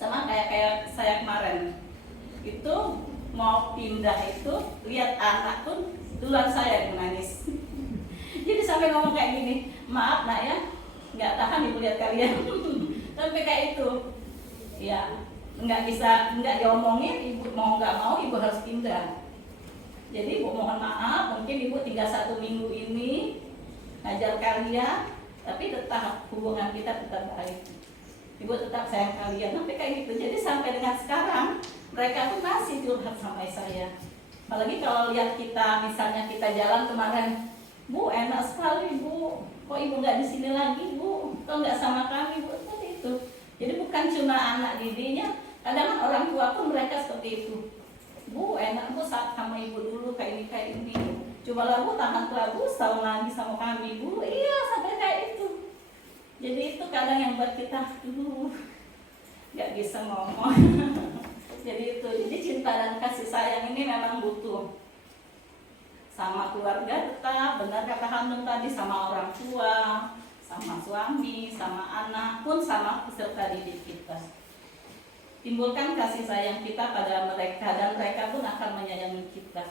Sama kayak saya kemarin itu mau pindah itu, lihat anak pun duluan saya yang menangis. Jadi sampai ngomong kayak gini, maaf nak ya, nggak tahan ibu lihat kalian. Sampai kayak itu, ya nggak diomongin, ibu mau nggak mau ibu harus pindah. Jadi ibu mohon maaf, mungkin ibu tinggal 1 minggu ini ngajar kalian, tapi tetap hubungan kita tetap baik. Ibu tetap sayang kalian, sampai kayak gitu. Jadi sampai dengan sekarang mereka pun masih curhat sama saya. Apalagi kalau lihat kita, misalnya kita jalan kemarin, Bu enak sekali Bu, kok ibu nggak di sini lagi Bu, kok nggak sama kami Bu, seperti itu. Jadi bukan cuma anak didiknya, kadang orang tua pun mereka seperti itu. Bu enak Bu saat sama ibu dulu kayak ini. Cobalah Bu tahan Bu setahun lagi sama kami Bu. Iya sampai kayak itu. Jadi itu kadang yang buat kita nggak bisa ngomong. Jadi cinta dan kasih sayang ini memang butuh sama keluarga tetap, benar kata Hanum tadi, sama orang tua, sama suami, sama anak pun sama peserta didik kita. Timbulkan kasih sayang kita pada mereka dan mereka pun akan menyayangi kita.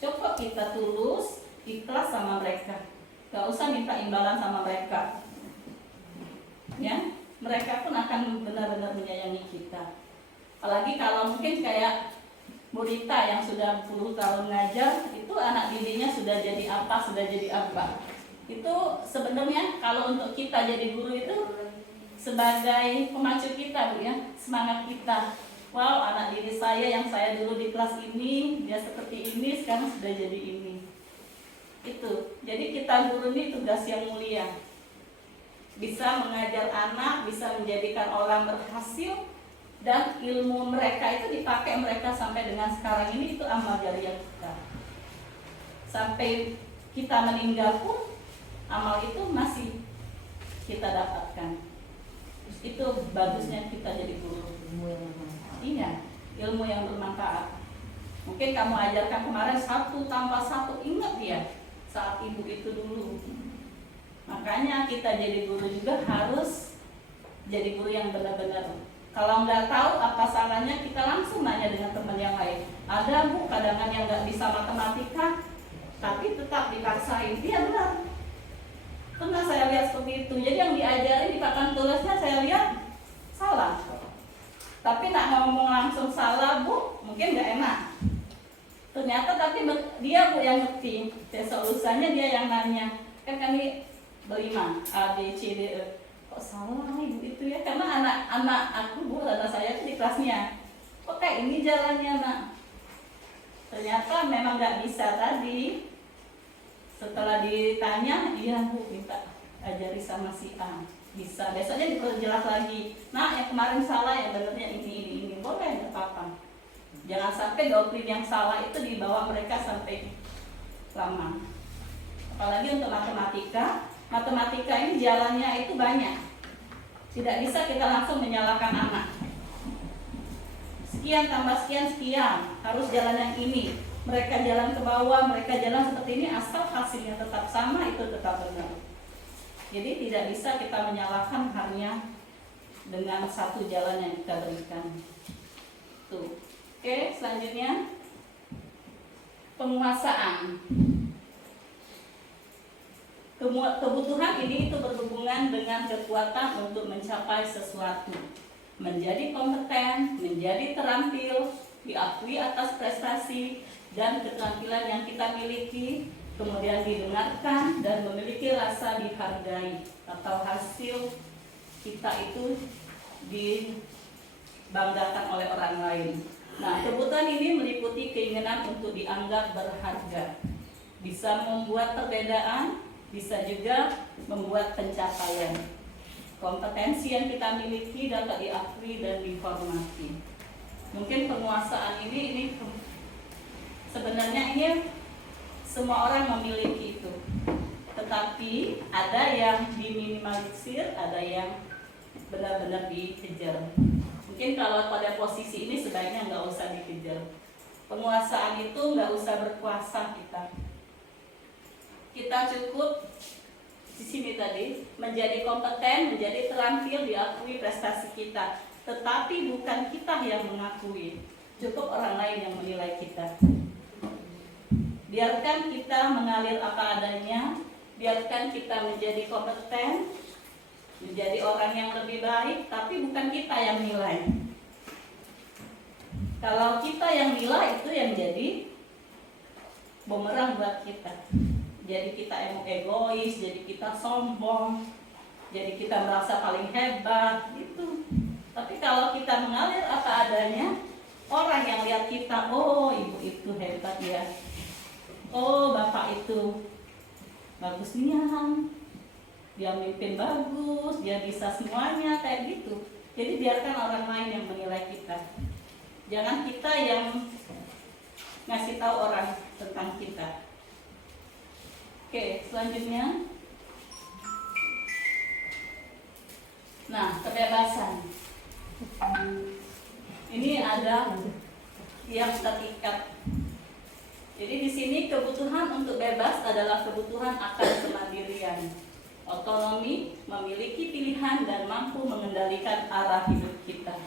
Coba kita tulus, ikhlas sama mereka, gak usah minta imbalan sama mereka. Ya, mereka pun akan benar-benar menyayangi kita. Apalagi kalau mungkin kayak Bu Rita yang sudah 10 tahun ngajar, itu anak didiknya sudah jadi apa. Itu sebenarnya kalau untuk kita jadi guru itu sebagai pemacu kita Bu ya, semangat kita. Wow, anak didik saya yang saya dulu di kelas ini, dia seperti ini, sekarang sudah jadi ini. Itu, jadi kita guru ini tugas yang mulia. Bisa mengajar anak, bisa menjadikan orang berhasil, dan ilmu mereka itu dipakai mereka sampai dengan sekarang ini, itu amal jariah kita. Sampai kita meninggal pun amal itu masih kita dapatkan. Itu bagusnya kita jadi guru. Iya, ilmu yang bermanfaat. Mungkin kamu ajarkan kemarin 1 tambah 1, ingat ya saat ibu itu dulu. Makanya kita jadi guru juga harus jadi guru yang benar-benar Kalau nggak tahu apa salahnya, kita langsung nanya dengan teman yang lain. Ada Bu, kadang yang nggak bisa matematika, tapi tetap dipaksain. Iya benar. Pernah saya lihat seperti itu. Jadi yang diajarin di papan tulisnya saya lihat salah. Tapi nak ngomong langsung salah Bu, mungkin nggak enak. Ternyata tapi dia Bu yang ngerti. Solusinya dia yang nanya. Kan kami berlima, A, B, C, D, E. Kok salah Ibu itu ya? Karena anak aku Bu, anak saya itu di kelasnya. Kok kayak ini jalannya nak? Ternyata memang nggak bisa tadi. Setelah ditanya, iya Bu, minta ajari sama si A. Bisa, besoknya diperjelas lagi. Nah, yang kemarin salah, yang benernya ini. Boleh, nggak apa-apa. Jangan sampai doktrin yang salah itu dibawa mereka sampai lama. Apalagi untuk matematika. Matematika ini jalannya itu banyak. Tidak bisa kita langsung menyalahkan anak. Sekian tambah sekian, harus jalan yang ini. Mereka jalan ke bawah, mereka jalan seperti ini, asal hasilnya tetap sama, itu tetap benar. Jadi tidak bisa kita menyalahkan hanya dengan satu jalan yang kita berikan. Tuh. Oke, selanjutnya penguasaan. Kebutuhan ini itu berhubungan dengan kekuatan untuk mencapai sesuatu, menjadi kompeten, menjadi terampil, diakui atas prestasi dan keterampilan yang kita miliki, kemudian didengarkan dan memiliki rasa dihargai atau hasil kita itu dibanggakan oleh orang lain. Nah, kebutuhan ini meliputi keinginan untuk dianggap berharga, bisa membuat perbedaan, bisa juga membuat pencapaian. Kompetensi yang kita miliki dapat diakui dan dihormati. Mungkin penguasaan ini sebenarnya ini semua orang memiliki itu. Tetapi ada yang diminimalisir, ada yang benar-benar dikejar. Mungkin kalau pada posisi ini sebaiknya nggak usah dikejar. Penguasaan itu nggak usah berkuasa kita. Kita cukup di sini tadi menjadi kompeten, menjadi terampil, diakui prestasi kita. Tetapi bukan kita yang mengakui, cukup orang lain yang menilai kita. Biarkan kita mengalir apa adanya, biarkan kita menjadi kompeten, menjadi orang yang lebih baik, tapi bukan kita yang nilai. Kalau kita yang nilai, itu yang jadi bumerang buat kita. Jadi kita egois, jadi kita sombong, jadi kita merasa paling hebat gitu. Tapi kalau kita mengalir apa adanya, orang yang lihat kita, oh ibu itu hebat ya, oh bapak itu bagus nian, dia mimpin bagus, dia bisa semuanya kayak gitu. Jadi biarkan orang lain yang menilai kita. Jangan kita yang ngasih tahu orang tentang kita. Oke, selanjutnya. Nah, kebebasan. Ini ada yang terikat. Jadi di sini kebutuhan untuk bebas adalah kebutuhan akan kemandirian, otonomi, memiliki pilihan dan mampu mengendalikan arah hidup kita.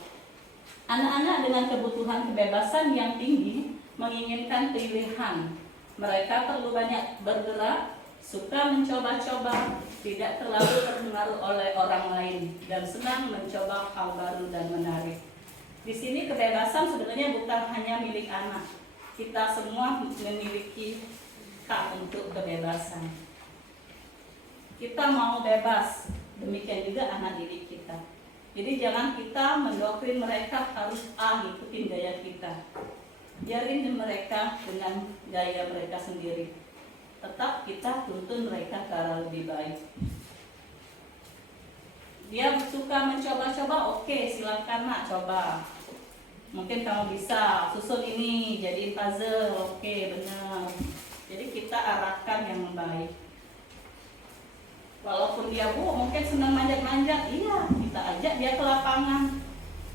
Anak-anak dengan kebutuhan kebebasan yang tinggi menginginkan pilihan. Mereka perlu banyak bergerak, suka mencoba-coba, tidak terlalu terpengaruh oleh orang lain, dan senang mencoba hal baru dan menarik. Di sini kebebasan sebenarnya bukan hanya milik anak. Kita semua memiliki hak untuk kebebasan. Kita mau bebas, demikian juga anak didik kita. Jadi jangan kita mendoktrin mereka harus ikutin gaya kita. Biarin mereka dengan gaya mereka sendiri. Tetap kita tuntun mereka ke arah lebih baik. Dia suka mencoba-coba, oke, silakan nak coba. Mungkin kamu bisa susun ini, jadiin puzzle, oke, benar. Jadi kita arahkan yang baik. Walaupun dia mungkin senang manjat-manjat, iya, kita ajak dia ke lapangan.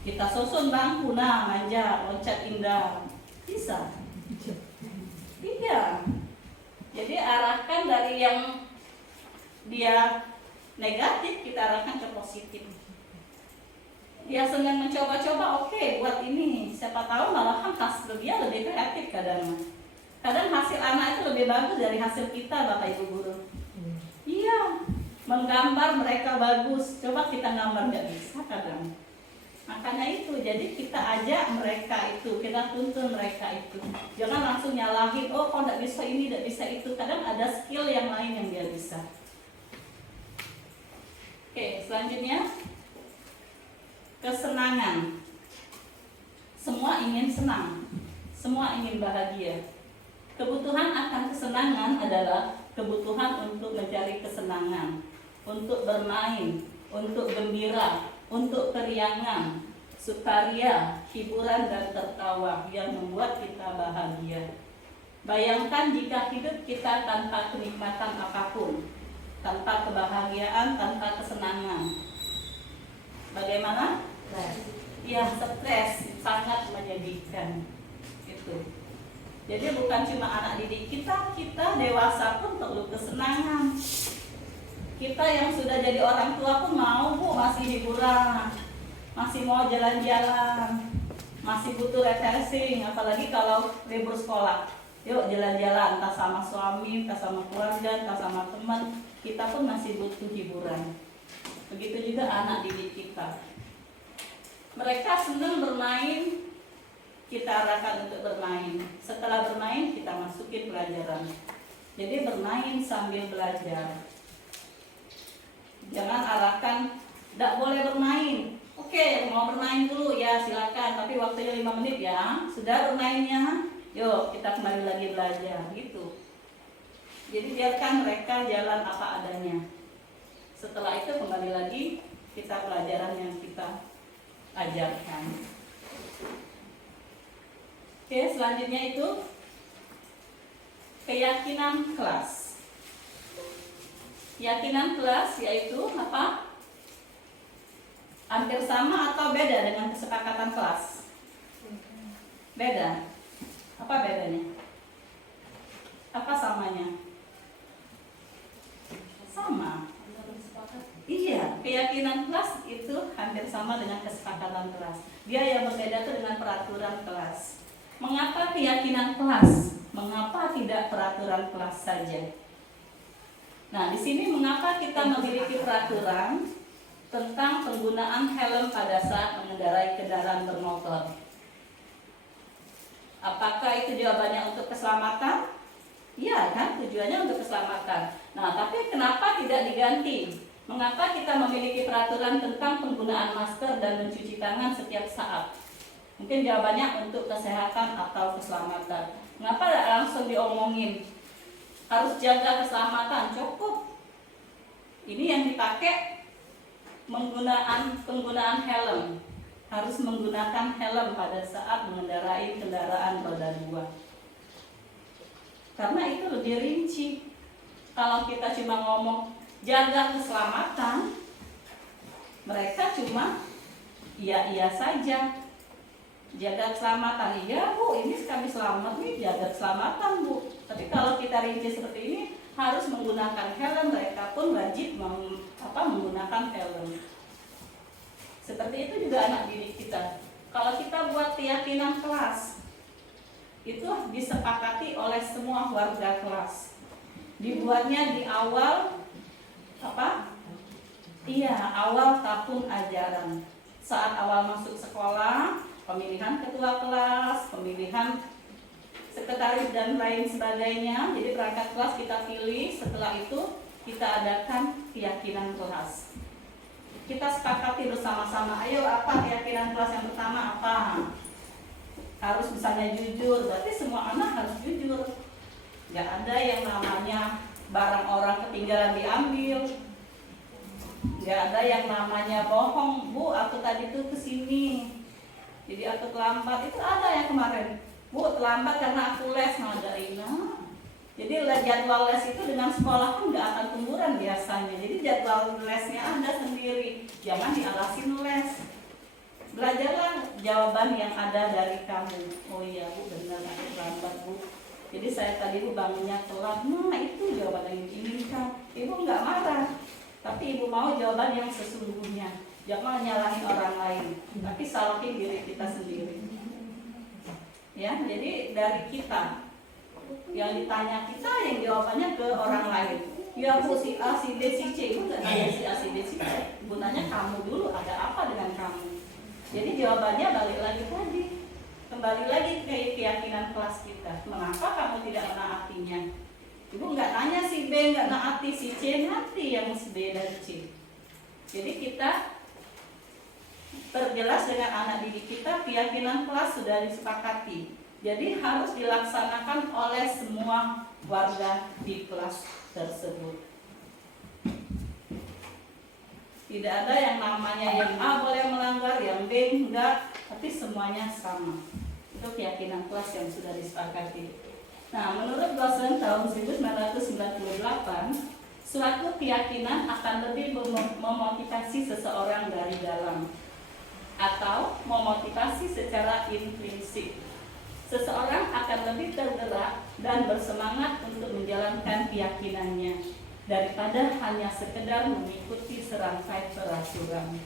Kita susun bangku, nah manjat, loncat indah. Bisa. Iya. Jadi arahkan dari yang dia negatif, kita arahkan ke positif. dia senang mencoba-coba, oke, buat ini. Siapa tahu malahan hasil dia lebih kreatif kadang. Kadang hasil anak itu lebih bagus dari hasil kita, Bapak Ibu guru. Iya, menggambar mereka bagus. Coba kita gambar nggak bisa kadang. Makanya itu, jadi kita ajak mereka itu, kita tuntun mereka itu. Jangan langsung nyalahin, oh kok nggak bisa ini, nggak bisa itu. Kadang ada skill yang lain yang dia bisa. Oke, selanjutnya kesenangan. Semua ingin senang, semua ingin bahagia. Kebutuhan akan kesenangan adalah kebutuhan untuk mencari kesenangan, untuk bermain, untuk gembira, untuk keriangan, sukaria, hiburan dan tertawa yang membuat kita bahagia. Bayangkan jika hidup kita tanpa kenikmatan apapun, tanpa kebahagiaan, tanpa kesenangan. Bagaimana? Ya, stres, sangat menyedihkan. Itu. Jadi bukan cuma anak didik kita, kita dewasa pun perlu kesenangan. Kita yang sudah jadi orang tua pun mau, Bu, masih hiburan, masih mau jalan-jalan, masih butuh refreshing, apalagi kalau libur sekolah. Yuk jalan-jalan, entah sama suami, entah sama keluarga, entah sama teman, kita pun masih butuh hiburan. Begitu juga anak didik kita. Mereka senang bermain, kita arahkan untuk bermain. Setelah bermain, kita masukin pelajaran. Jadi bermain sambil belajar. Jangan arahkan, tidak boleh bermain. Oke, mau bermain dulu ya silakan, tapi waktunya 5 menit ya. Sudah bermainnya, yuk kita kembali lagi belajar gitu. Jadi biarkan mereka jalan apa adanya. Setelah itu kembali lagi kita pelajaran yang kita ajarkan. Oke, selanjutnya itu keyakinan kelas. Keyakinan kelas yaitu apa? Hampir sama atau beda dengan kesepakatan kelas? Beda. Apa bedanya? Apa samanya? Sama. Iya, keyakinan kelas itu hampir sama dengan kesepakatan kelas. Dia yang berbeda itu dengan peraturan kelas. Mengapa keyakinan kelas? Mengapa tidak peraturan kelas saja? Nah, di sini mengapa kita memiliki peraturan tentang penggunaan helm pada saat mengendarai kendaraan bermotor? Apakah itu jawabannya untuk keselamatan? Iya kan, tujuannya untuk keselamatan. Nah, tapi kenapa tidak diganti? Mengapa kita memiliki peraturan tentang penggunaan masker dan mencuci tangan setiap saat? Mungkin jawabannya untuk kesehatan atau keselamatan. Mengapa tidak langsung diomongin? Harus jaga keselamatan, cukup. Ini yang dipakai penggunaan helm. Harus menggunakan helm pada saat mengendarai kendaraan roda 2. Karena itu lebih rinci. Kalau kita cuma ngomong jaga keselamatan, mereka cuma iya saja. Jaga keselamatan, iya Bu, ini kami selamat nih, jaga keselamatan Bu. Tapi kalau kita rinci seperti ini, harus menggunakan helm, mereka pun wajib menggunakan helm. Seperti itu juga anak didik kita. Kalau kita buat keyakinan kelas, itu disepakati oleh semua warga kelas. Dibuatnya di awal awal tahun ajaran. Saat awal masuk sekolah, pemilihan ketua kelas, pemilihan sekretaris dan lain sebagainya. Jadi perangkat kelas kita pilih, setelah itu kita adakan keyakinan kelas. Kita sepakati bersama-sama, ayo apa keyakinan kelas yang pertama apa? Harus misalnya jujur, berarti semua anak harus jujur. Gak ada yang namanya barang orang ketinggalan diambil. Gak ada yang namanya bohong, Bu aku tadi tuh kesini, jadi aku terlambat. Itu ada yang kemarin, Bu terlambat karena aku les. Jadi jadwal les itu dengan sekolah pun gak akan kumpulan biasanya. Jadi jadwal lesnya ada sendiri, jangan dialasin les. Belajarlah jawaban yang ada dari kamu. Oh iya Bu, benar aku terlambat Bu. Jadi saya tadi Bu bangunnya telat. Nah itu jawaban yang diinginkan. Ibu nggak marah, tapi Ibu mau jawaban yang sesungguhnya. Jangan nyalahin orang lain, tapi salahin diri kita sendiri. Ya, jadi dari kita yang ditanya kita, yang jawabannya ke orang lain. Ya Bu, si A, si B, si C, Ibu nggak nanya si A, si B, si C. Ibu nanya kamu dulu, ada apa dengan kamu? Jadi jawabannya balik lagi tadi, kembali lagi ke keyakinan kelas kita. Mengapa kamu tidak menaatinya? Ibu nggak nanya si B, nggak naati si C, nanti yang si B dan C. Jadi kita perjelas dengan anak didik kita, keyakinan kelas sudah disepakati. Jadi harus dilaksanakan oleh semua warga di kelas tersebut. Tidak ada yang namanya yang A boleh melanggar, yang B enggak, tapi semuanya sama. Itu keyakinan kelas yang sudah disepakati. Nah, menurut dosen tahun 1998, suatu keyakinan akan lebih memotivasi seseorang dari dalam atau memotivasi secara intrinsik. Seseorang akan lebih tergerak dan bersemangat untuk menjalankan keyakinannya daripada hanya sekedar mengikuti serangkai peraturan.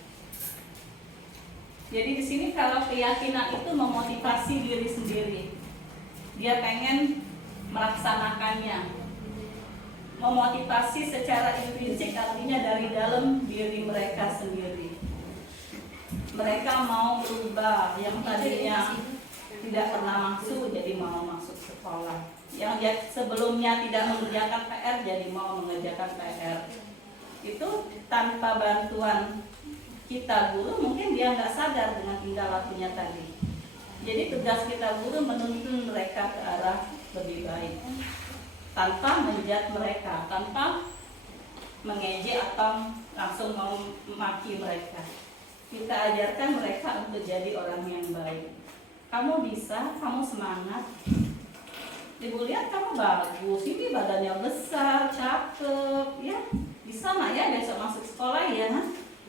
Jadi di sini kalau keyakinan itu memotivasi diri sendiri, dia pengen melaksanakannya. Memotivasi secara intrinsik artinya dari dalam diri mereka sendiri. Mereka mau berubah, yang tadinya tidak pernah masuk jadi mau masuk sekolah, yang sebelumnya tidak mengerjakan PR jadi mau mengerjakan PR. Itu tanpa bantuan kita guru, mungkin dia nggak sadar dengan tingkah lakunya tadi. Jadi tugas kita guru menuntun mereka ke arah lebih baik, tanpa menjat mereka, tanpa mengejek atau langsung memaki mereka. Kita ajarkan mereka untuk jadi orang yang baik. Kamu bisa, kamu semangat. Ibu lihat kamu bagus, ini badannya besar, cakep, ya bisa nggak ya besok masuk sekolah ya?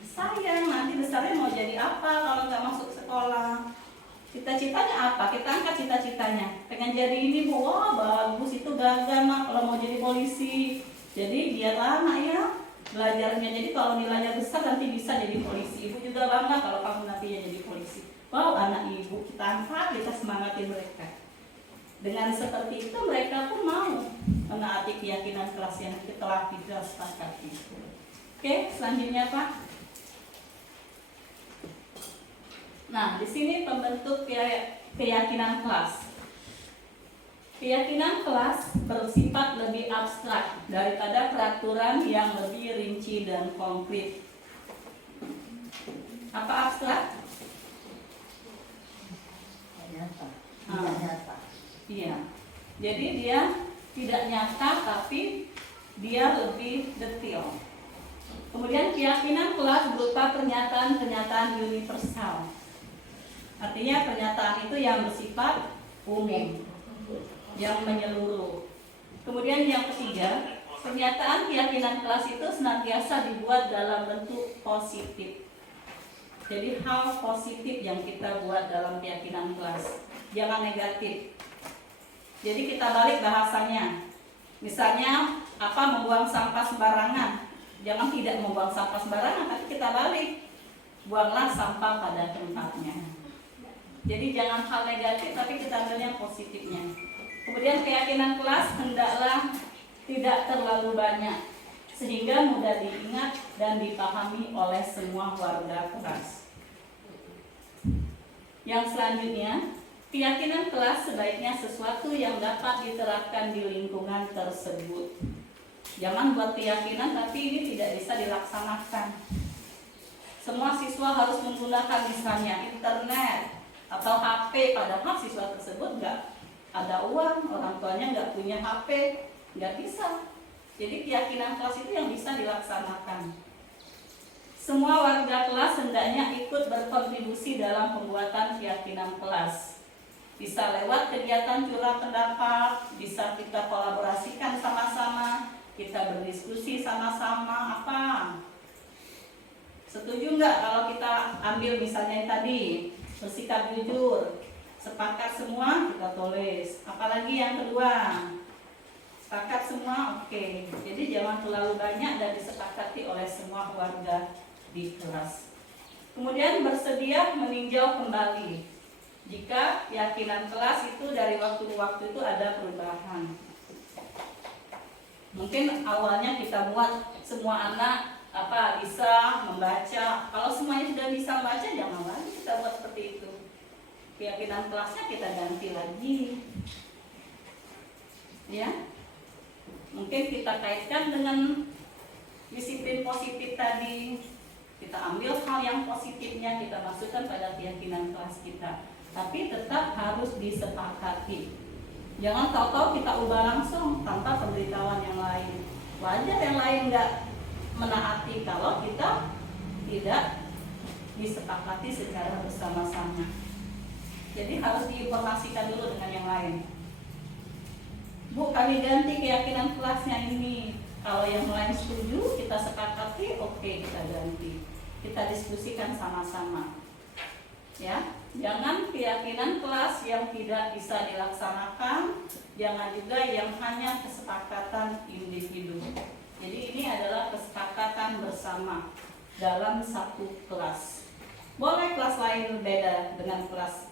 Sayang, nanti besarnya mau jadi apa kalau nggak masuk sekolah? Cita-citanya apa? Kita angkat cita-citanya. Pengen jadi ini Bu, wah bagus, itu gagal nak kalau mau jadi polisi. Jadi biarlah nak ya belajarnya. Jadi kalau nilainya besar nanti bisa jadi polisi. Ibu juga bangga kalau kamu nantinya jadi polisi. Wow, anak ibu, kita angkat, kita semangatin mereka. Dengan seperti itu mereka pun mau menaati keyakinan kelas yang telah kita sepakati. Oke, selanjutnya Pak. Nah, di sini pembentuk keyakinan kelas. Keyakinan kelas bersifat lebih abstrak daripada peraturan yang lebih rinci dan konkret. Apa abstrak? Nyata. Iya. Jadi dia tidak nyata tapi dia lebih detail. Kemudian keyakinan kelas berupa pernyataan-pernyataan universal. Artinya pernyataan itu yang bersifat umum, yang menyeluruh. Kemudian yang ketiga, pernyataan keyakinan kelas itu senantiasa dibuat dalam bentuk positif. Jadi hal positif yang kita buat dalam keyakinan kelas, jangan negatif. Jadi kita balik bahasanya. Misalnya membuang sampah sembarangan. Jangan tidak membuang sampah sembarangan, tapi kita balik. Buanglah sampah pada tempatnya. Jadi jangan hal negatif, tapi kita ambil yang positifnya. Kemudian keyakinan kelas hendaklah tidak terlalu banyak, sehingga mudah diingat dan dipahami oleh semua warga kelas. Yang selanjutnya, keyakinan kelas sebaiknya sesuatu yang dapat diterapkan di lingkungan tersebut. Jangan buat keyakinan tapi ini tidak bisa dilaksanakan. Semua siswa harus menggunakan misalnya internet atau HP, padahal siswa tersebut nggak ada uang, orang tuanya nggak punya HP, nggak bisa. Jadi keyakinan kelas itu yang bisa dilaksanakan. Semua warga kelas hendaknya ikut berkontribusi dalam pembuatan keyakinan kelas. Bisa lewat kegiatan curah pendapat, bisa kita kolaborasikan sama-sama, kita berdiskusi sama-sama apa. Setuju nggak kalau kita ambil misalnya yang tadi, bersikap jujur, sepakat semua kita tulis. Apalagi yang kedua, sepakat semua, oke. Jadi jangan terlalu banyak dan disepakati oleh semua warga di kelas. Kemudian bersedia meninjau kembali jika keyakinan kelas itu dari waktu ke waktu itu ada perubahan. Mungkin awalnya kita buat semua anak bisa membaca. Kalau semuanya sudah bisa membaca, jangan lagi kita buat seperti itu. Keyakinan kelasnya kita ganti lagi. Ya. Mungkin kita kaitkan dengan disiplin positif tadi. Kita ambil hal yang positifnya, kita masukkan pada keyakinan kelas kita. Tapi tetap harus disepakati. Jangan tahu-tahu kita ubah langsung tanpa pemberitahuan yang lain. Wajar yang lain nggak menaati kalau kita tidak disepakati secara bersama-sama. Jadi harus diinformasikan dulu dengan yang lain. Bu, kami ganti keyakinan kelasnya ini. Kalau yang lain setuju, kita sepakati, oke, kita ganti. Kita diskusikan sama-sama. Ya, jangan keyakinan kelas yang tidak bisa dilaksanakan, jangan juga yang hanya kesepakatan individu. Jadi ini adalah kesepakatan bersama dalam satu kelas. Boleh kelas lain berbeda dengan kelas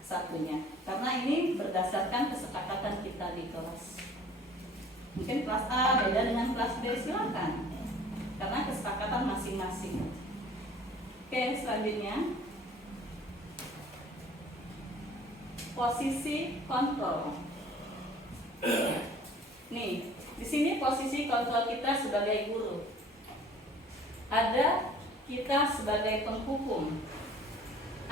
satunya, karena ini berdasarkan kesepakatan kita di kelas. Mungkin kelas A beda dengan kelas B, silakan, karena kesepakatan masing-masing. Oke, selanjutnya posisi kontrol. Nih, di sini posisi kontrol kita sebagai guru. Ada kita sebagai penghukum.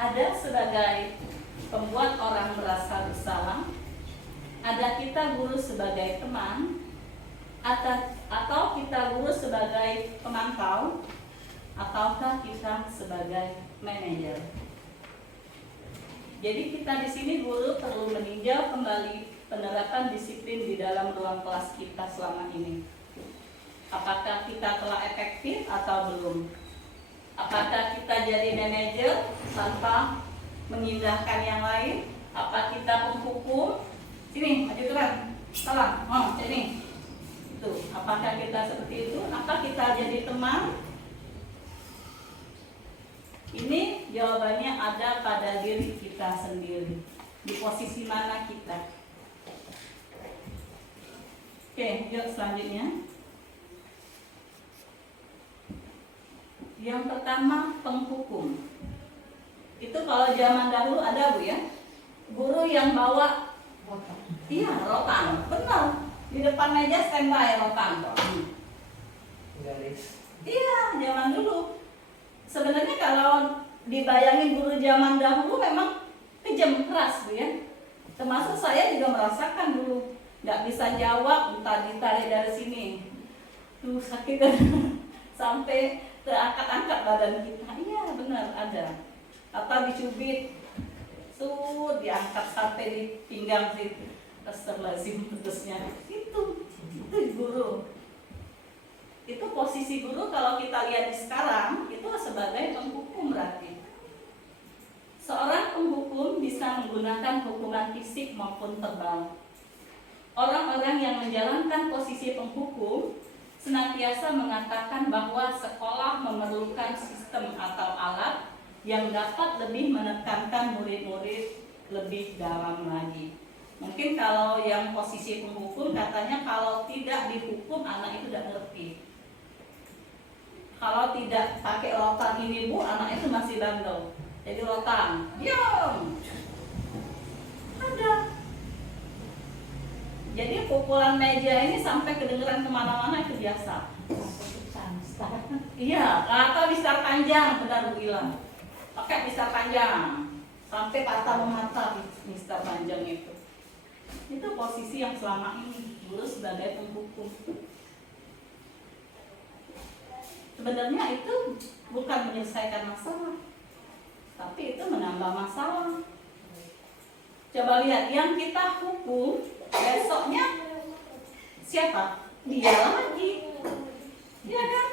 Ada sebagai pembuat orang merasa bersalah. Ada kita guru sebagai teman, atau kita guru sebagai pemantau, ataukah kita sebagai manajer. Jadi kita di sini guru perlu meninjau kembali penerapan disiplin di dalam ruang kelas kita selama ini. Apakah kita telah efektif atau belum? Apakah kita jadi manajer tanpa mengindahkan yang lain? Apa kita penghukum? Sini, maju terang. Salah. Sini. Itu. Apakah kita seperti itu? Apa kita jadi teman? Ini jawabannya ada pada diri kita sendiri. Di posisi mana kita? Oke, yuk selanjutnya. Yang pertama, penghukum. Itu kalau zaman dahulu ada, Bu, ya. Guru yang bawa rotan. Benar. Di depan meja standby rotan. Garis. Iya, zaman dulu. Sebenarnya kalau dibayangin guru zaman dahulu memang kejam, keras, Bu, ya. Termasuk saya juga merasakan dulu, nggak bisa jawab, entah ditarik dari sini, tuh sakit sampai terangkat-angkat badan kita. Iya benar ada. Atau dicubit, diangkat sampai di pinggang situ. Astagfirullahaladzim, pedesnya. Itu guru. Itu posisi guru kalau kita lihat di sekarang itu sebagai penghukum berarti. Seorang penghukum bisa menggunakan hukuman fisik maupun verbal. Orang-orang yang menjalankan posisi penghukum senantiasa mengatakan bahwa sekolah memerlukan sistem atau alat yang dapat lebih menekankan murid-murid lebih dalam lagi. Mungkin kalau yang posisi penghukum katanya kalau tidak dihukum anak itu tidak ngerti. Kalau tidak pakai rotan ini, Bu, anak itu masih bandel. Jadi rotan, diam. Ada. Jadi pukulan meja ini sampai kedengeran kemana-mana itu biasa. Iya, atau mistar panjang, benar Bu Ila. Pakai mistar panjang, sampai patah memata mistar panjang itu. Itu posisi yang selama ini guru sebagai penghukum. Sebenarnya itu bukan menyelesaikan masalah, tapi itu menambah masalah. Coba lihat, yang kita hukum besoknya siapa? Dia lagi, iya kan?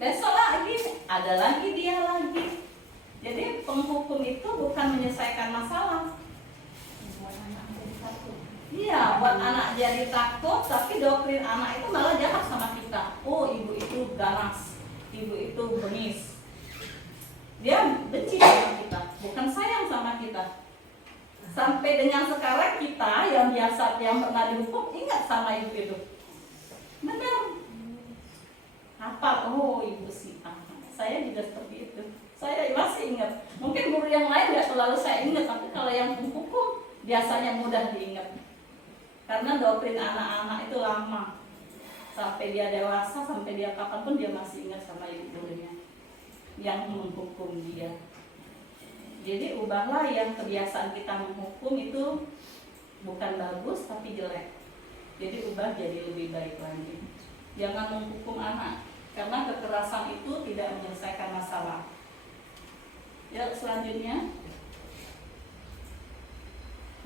Besok lagi, ada lagi dia lagi. Jadi penghukum itu bukan menyelesaikan masalah. Iya, buat anak jadi takut, tapi doktrin anak itu malah jahat sama kita. Oh, ibu itu ganas, ibu itu bengis. Dia benci sama kita, bukan sayang sama kita. Sampai dengan sekarang kita yang biasa yang pernah dihukum ingat sama ibu itu. Benar. Apa? Oh, ibu si A. Saya juga seperti itu. Saya masih ingat. Mungkin guru yang lain nggak selalu saya ingat, tapi kalau yang hukum biasanya mudah diingat. Karena doktrin anak-anak itu lama. Sampai dia dewasa, sampai dia kapanpun dia masih ingat sama ibu gurunya yang menghukum dia. Jadi ubahlah yang kebiasaan kita menghukum itu bukan bagus tapi jelek. Jadi ubah jadi lebih baik lagi. Jangan menghukum anak, karena kekerasan itu tidak menyelesaikan masalah. Ya, selanjutnya.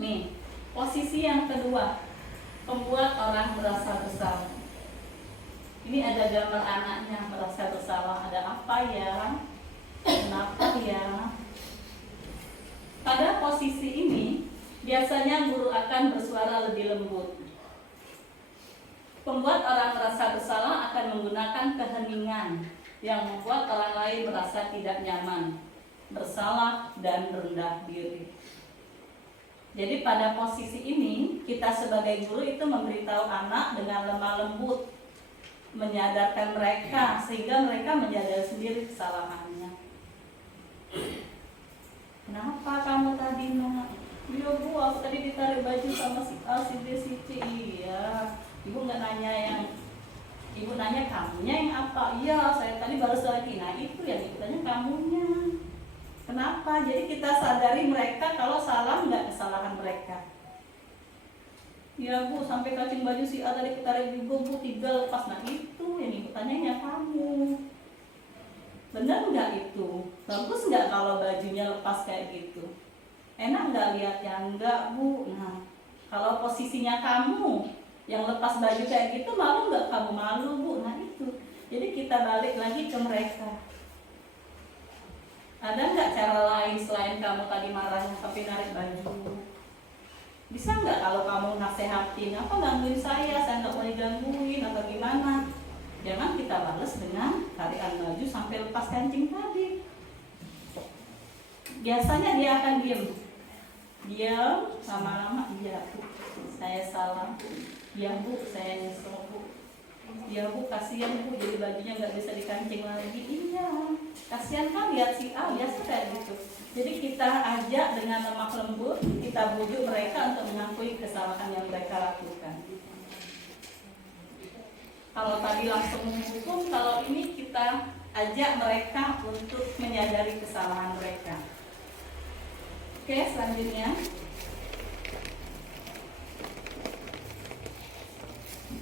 Nih, posisi yang kedua, membuat orang merasa bersalah. Ini ada gambar anaknya merasa bersalah. Ada apa ya? Kenapa ya? Pada posisi ini, biasanya guru akan bersuara lebih lembut. Pembuat orang merasa bersalah akan menggunakan keheningan yang membuat orang lain merasa tidak nyaman, bersalah, dan rendah diri. Jadi pada posisi ini, kita sebagai guru itu memberitahu anak dengan lemah lembut, menyadarkan mereka sehingga mereka menyadari sendiri kesalahannya. Kenapa kamu tadi nak? Iya bu, aku tadi ditarik baju sama si A, si B, si C. Iya. Ibu nggak nanya yang, ibu nanya kamunya yang apa? Iya, saya tadi baru lagi. Nah itu yang ibu tanya kamunya. Kenapa? Jadi kita sadari mereka kalau salah nggak kesalahan mereka. Ya bu, sampai kacing baju si A tadi ketarik juga bu, 3 lepas. Nah itu yang ibu tanyanya kamu. Benar nggak itu? Bagus nggak kalau bajunya lepas kayak gitu? Enak nggak lihatnya? Enggak bu. Nah kalau posisinya kamu yang lepas baju kayak gitu, malu nggak kamu? Malu bu. Nah itu. Jadi kita balik lagi ke mereka. Ada nggak cara lain selain kamu tadi marahnya sampai narik baju? Bisa nggak kalau kamu nasehatin, apa gangguin saya nggak boleh gangguin atau gimana? Jangan kita balas dengan tarikan baju sampai lepas kancing tadi. Biasanya dia akan diam lama-lama. Iya bu, saya salah. Iya bu, saya nyesel bu. Iya bu, kasihan bu, jadi bajunya nggak bisa dikancing lagi. Iya, kasihan kan lihat si A, biasa kayak gitu. Jadi kita ajak dengan lemah lembut, kita bujuk mereka untuk mengakui kesalahan yang mereka lakukan. Kalau tadi langsung menghukum, kalau ini kita ajak mereka untuk menyadari kesalahan mereka. Oke, selanjutnya.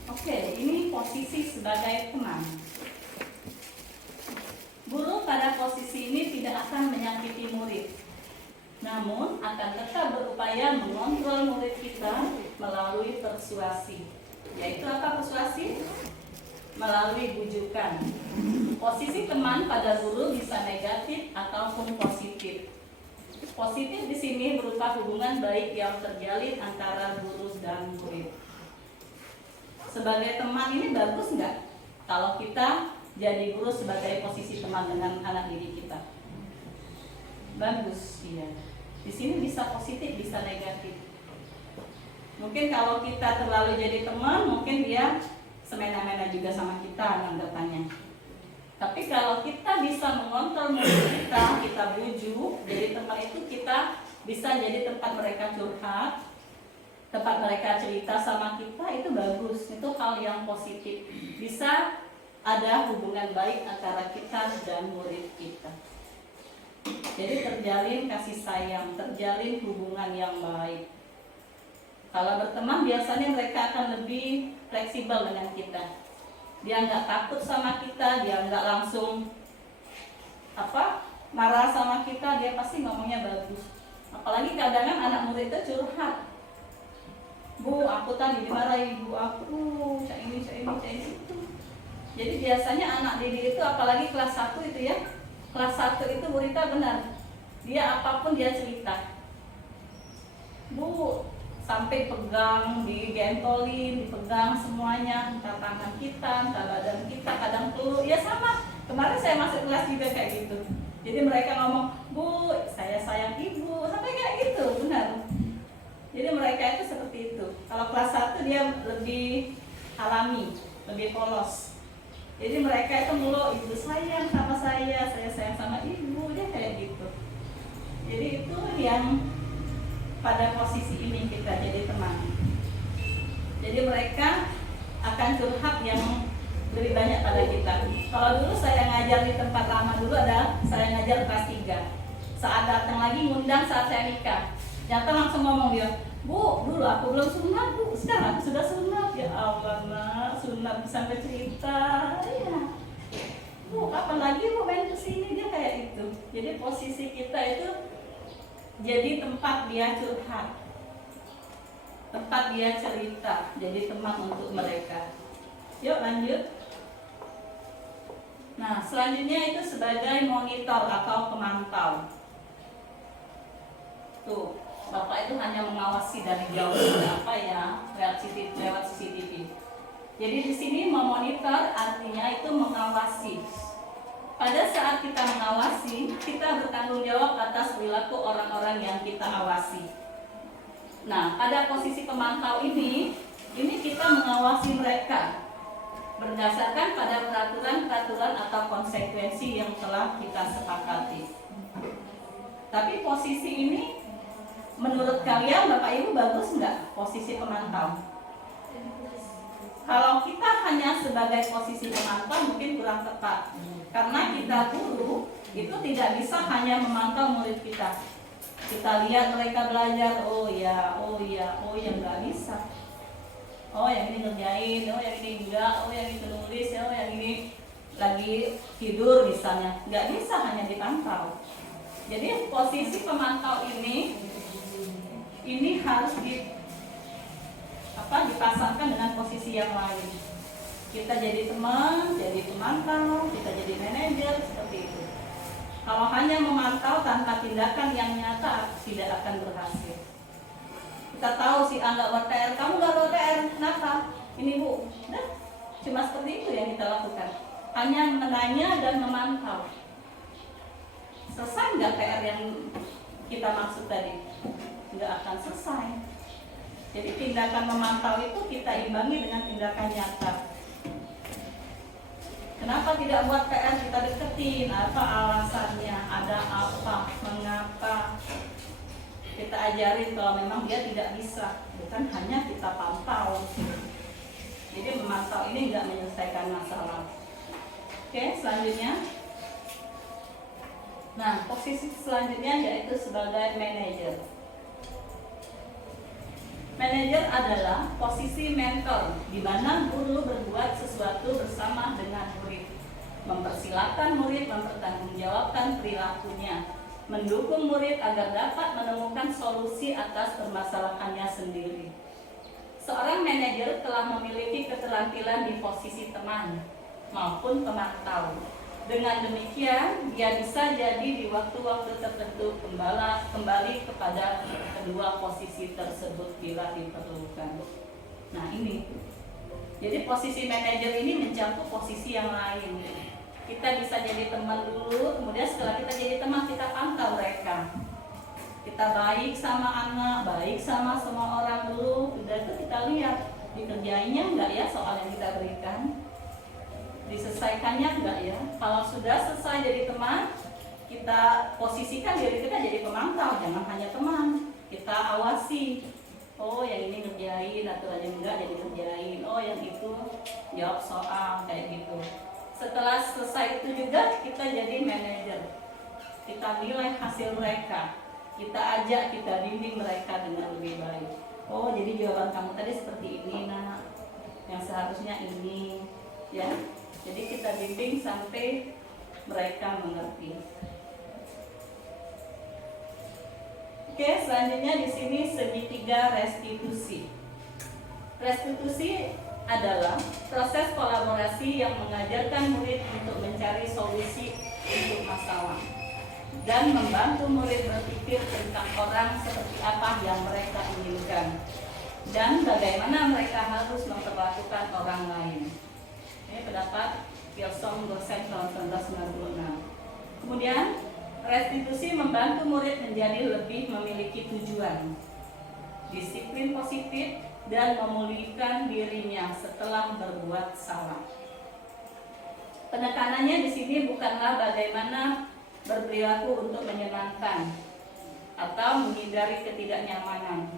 Oke, ini posisi sebagai teman. Guru pada posisi ini tidak akan menyakiti murid, namun akan tetap berupaya mengontrol murid kita melalui persuasi. Yaitu apa persuasi? Melalui bujukan. Posisi teman pada guru bisa negatif ataupun positif. Positif di sini berupa hubungan baik yang terjalin antara guru dan murid. Sebagai teman ini bagus nggak kalau kita jadi guru sebagai posisi teman dengan anak didik kita? Bagus, iya. Di sini bisa positif, bisa negatif. Mungkin kalau kita terlalu jadi teman, mungkin dia semena-mena juga sama kita anggapannya. Tapi kalau kita bisa mengontrol murid kita bujuk, jadi tempat itu kita bisa jadi tempat mereka curhat, tempat mereka cerita sama kita, itu bagus. Itu hal yang positif. Bisa ada hubungan baik antara kita dan murid kita. Jadi terjalin kasih sayang, terjalin hubungan yang baik. Kalau berteman biasanya mereka akan lebih fleksibel dengan kita. Dia nggak takut sama kita, dia nggak langsung marah sama kita, dia pasti ngomongnya bagus. Apalagi kadang-kadang anak murid itu curhat. Bu, aku tadi dimarahi ibu aku, cak ini itu. Jadi biasanya anak didik itu apalagi kelas 1 itu ya. Kelas 1 itu muridnya benar. Dia apapun dia cerita. Bu, sampai pegang, digentolin, dipegang semuanya, entah tangan kita, entah badan kita, kadang peluk. Ya sama, Kemarin saya masuk kelas juga kayak gitu. Jadi mereka ngomong, Bu, saya sayang ibu, sampai kayak gitu, benar. Jadi mereka itu seperti itu. Kalau kelas 1 dia lebih alami, lebih polos. Jadi mereka itu mulu, ibu sayang sama saya sayang sama ibu, dia kayak gitu. Jadi itu yang pada posisi ini kita jadi teman. Jadi mereka akan curhat yang lebih banyak pada kita. Kalau dulu saya ngajar di tempat lama dulu ada, saya ngajar kelas 3. Saat datang lagi ngundang saat saya nikah. Datang langsung ngomong dia, Bu, dulu aku belum sunat, Bu. Sekarang aku sudah sunat. Ya Allah, nak, sunat sampai cerita. Ya. Bu, kapan lagi Bu main kesini? Dia kayak itu. Jadi posisi kita itu jadi tempat dia curhat, tempat dia cerita, jadi teman untuk mereka. Yuk lanjut. Nah, selanjutnya itu sebagai monitor atau pemantau. Tuh, Bapak itu hanya mengawasi dari jauh, apa ya, lewat CCTV. Jadi di sini memonitor artinya itu mengawasi. Pada saat kita mengawasi, kita bertanggung jawab atas perilaku orang-orang yang kita awasi. Nah, pada posisi pemantau ini kita mengawasi mereka berdasarkan pada peraturan-peraturan atau konsekuensi yang telah kita sepakati. Tapi posisi ini menurut kalian Bapak Ibu bagus nggak posisi pemantau? Kalau kita hanya sebagai posisi pemantau mungkin kurang tepat. Karena kita guru itu tidak bisa hanya memantau murid kita. Kita lihat mereka belajar, oh ya nggak bisa. Oh yang ini ngerjain, oh yang ini enggak, oh yang itu nulis, oh yang ini lagi tidur misalnya. Nggak bisa hanya dipantau. Jadi posisi pemantau ini harus dipasangkan dengan posisi yang lain. Kita jadi teman, jadi pemantau, kita jadi manajer, seperti itu. Kalau hanya memantau tanpa tindakan yang nyata tidak akan berhasil. Kita tahu si A nggak buat PR, kamu nggak buat PR, kenapa? Ini Bu, nah, cuma seperti itu yang kita lakukan. Hanya menanya dan memantau. Selesai nggak PR yang kita maksud tadi? Nggak akan selesai. Jadi tindakan memantau itu kita imbangi dengan tindakan nyata. Kenapa tidak buat PR, kita deketin, apa alasannya, ada apa, mengapa. Kita ajarin kalau memang dia tidak bisa, bukan hanya kita pantau. Jadi memantau ini nggak menyelesaikan masalah. Oke, selanjutnya. Nah, posisi selanjutnya yaitu sebagai manajer. Manajer adalah posisi mentor, di mana guru berbuat sesuatu bersama dengan murid, mempersilahkan murid mempertanggungjawabkan perilakunya, mendukung murid agar dapat menemukan solusi atas permasalahannya sendiri. Seorang manajer telah memiliki keterampilan di posisi teman maupun pemantau. Dengan demikian, dia bisa jadi di waktu-waktu tertentu kembali kepada kedua posisi tersebut bila diperlukan. Nah ini, jadi posisi manajer ini mencakup posisi yang lain. Kita bisa jadi teman dulu, kemudian setelah kita jadi teman, kita pantau mereka. Kita baik sama anak, baik sama semua orang dulu, udah itu kita lihat dikerjainnya enggak ya soal yang kita berikan, diselesaikannya enggak ya. Kalau sudah selesai jadi teman, kita posisikan diri kita jadi pemantau, jangan hanya teman. Kita awasi, oh yang ini ngerjain atau yang enggak jadi ngerjain, oh yang itu jawab soal, kayak gitu. Setelah selesai itu juga kita jadi manajer. Kita nilai hasil mereka, kita ajak, kita bimbing mereka dengan lebih baik. Oh jadi jawaban kamu tadi seperti ini nak, yang seharusnya ini ya. Jadi kita bimbing sampai mereka mengerti. Oke, selanjutnya di sini segitiga restitusi. Restitusi adalah proses kolaborasi yang mengajarkan murid untuk mencari solusi untuk masalah dan membantu murid berpikir tentang orang seperti apa yang mereka inginkan dan bagaimana mereka harus memperlakukan orang lain. Pendapat Pilsong dosen tahun 1996. Kemudian restitusi membantu murid menjadi lebih memiliki tujuan, disiplin positif, dan memulihkan dirinya setelah berbuat salah. Penekanannya di sini bukanlah bagaimana berperilaku untuk menyenangkan atau menghindari ketidaknyamanan,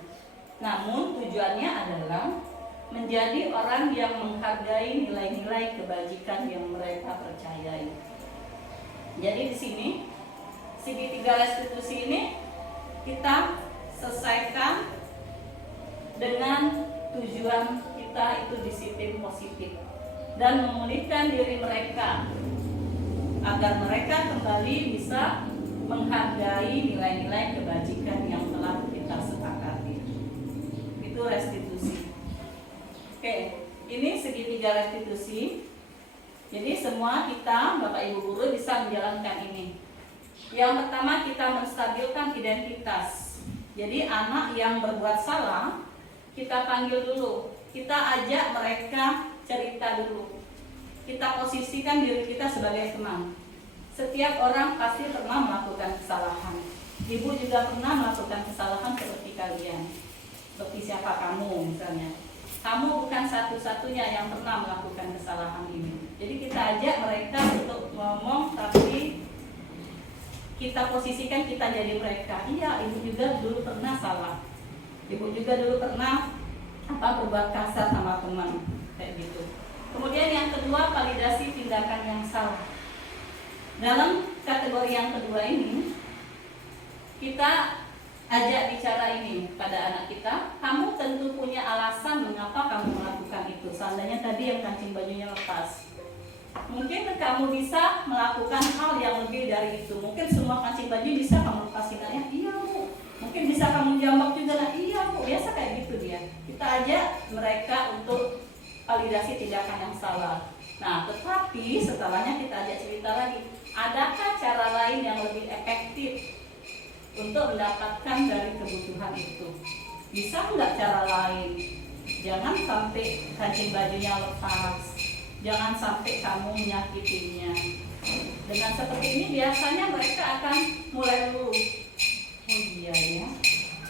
namun tujuannya adalah menjadi orang yang menghargai nilai-nilai kebajikan yang mereka percayai. Jadi di sini segitiga restitusi ini kita selesaikan dengan tujuan kita itu disiplin positif dan memulihkan diri mereka agar mereka kembali bisa menghargai nilai-nilai kebajikan yang telah kita sepakati. Itu restitusi. Oke, ini segitiga restitusi. Jadi semua kita, Bapak Ibu guru, bisa menjalankan ini. Yang pertama, kita menstabilkan identitas. Jadi anak yang berbuat salah kita panggil dulu, kita ajak mereka cerita dulu, kita posisikan diri kita sebagai teman. Setiap orang pasti pernah melakukan kesalahan. Ibu juga pernah melakukan kesalahan seperti kalian. Seperti siapa kamu misalnya. Kamu bukan satu-satunya yang pernah melakukan kesalahan ini. Jadi kita ajak mereka untuk ngomong, tapi kita posisikan kita jadi mereka. Iya, ibu juga dulu pernah salah. Ibu juga dulu pernah berbuat kasar sama teman, kayak gitu. Kemudian yang kedua, validasi tindakan yang salah. Dalam kategori yang kedua ini, kita ajak bicara ini pada anak kita. Kamu tentu punya alasan mengapa kamu melakukan itu. Seandainya tadi yang kancing bajunya lepas, mungkin kamu bisa melakukan hal yang lebih dari itu. Mungkin semua kancing baju bisa kamu lepasin aja. Iya bu. Mungkin bisa kamu jambak juga lah. Iya bu. Biasa kayak gitu dia. Kita ajak mereka untuk validasi tindakan yang salah. Nah, tetapi setelahnya kita ajak cerita lagi. Adakah cara lain yang lebih efektif untuk mendapatkan dari kebutuhan itu? Bisa nggak cara lain? Jangan sampai kancing bajunya lepas. Jangan sampai kamu menyakitinya. Dengan seperti ini biasanya mereka akan mulai dulu. Oh iya ya.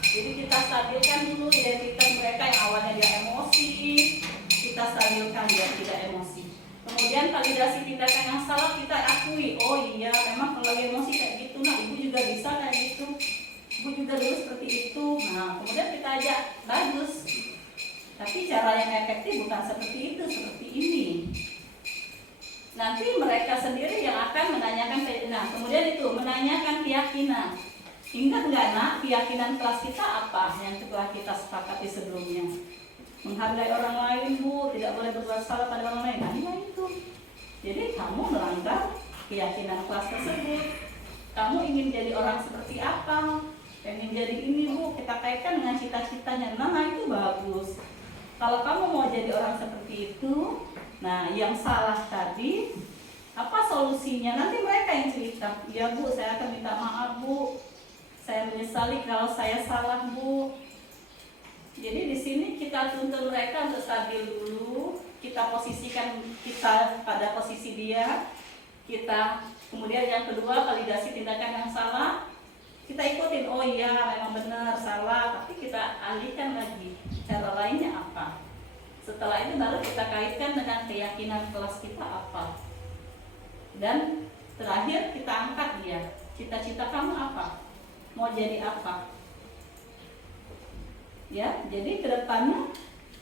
Jadi kita stabilkan dulu identitas mereka yang awalnya dia emosi. Kita stabilkan dia tidak emosi. Kemudian validasi tindakan yang salah kita akui. Oh iya, memang kalau emosi kayak gitu. Nah, ibu juga bisa kayak gitu. Ibu juga dulu seperti itu. Nah, kemudian kita ajak bagus. Tapi cara yang efektif bukan seperti itu, seperti ini. Nanti mereka sendiri yang akan menanyakan. Nah, kemudian itu menanyakan keyakinan. Ingat nggak nak, keyakinan kelas kita apa yang telah kita sepakati sebelumnya? Menghargai orang lain bu, tidak boleh berbuat salah pada orang lain. Nah, iya itu. Jadi kamu melanggar keyakinan kelas tersebut. Kamu ingin jadi orang seperti apa? Ingin jadi ini bu, kita kaitkan dengan cita-citanya. Nah itu bagus. Kalau kamu mau jadi orang seperti itu, nah yang salah tadi, apa solusinya? Nanti mereka yang cerita. Ya bu, saya akan minta maaf bu. Saya menyesali kalau saya salah bu. Jadi di sini kita tuntut mereka untuk stabil dulu. Kita posisikan kita pada posisi dia. Kita kemudian yang kedua validasi tindakan yang salah. Kita ikutin, oh iya memang benar salah, tapi kita alihkan lagi. Cara lainnya apa? Setelah itu baru kita kaitkan dengan keyakinan kelas kita apa. Dan terakhir kita angkat dia. Cita-cita kamu apa? Mau jadi apa? Ya, jadi kedepannya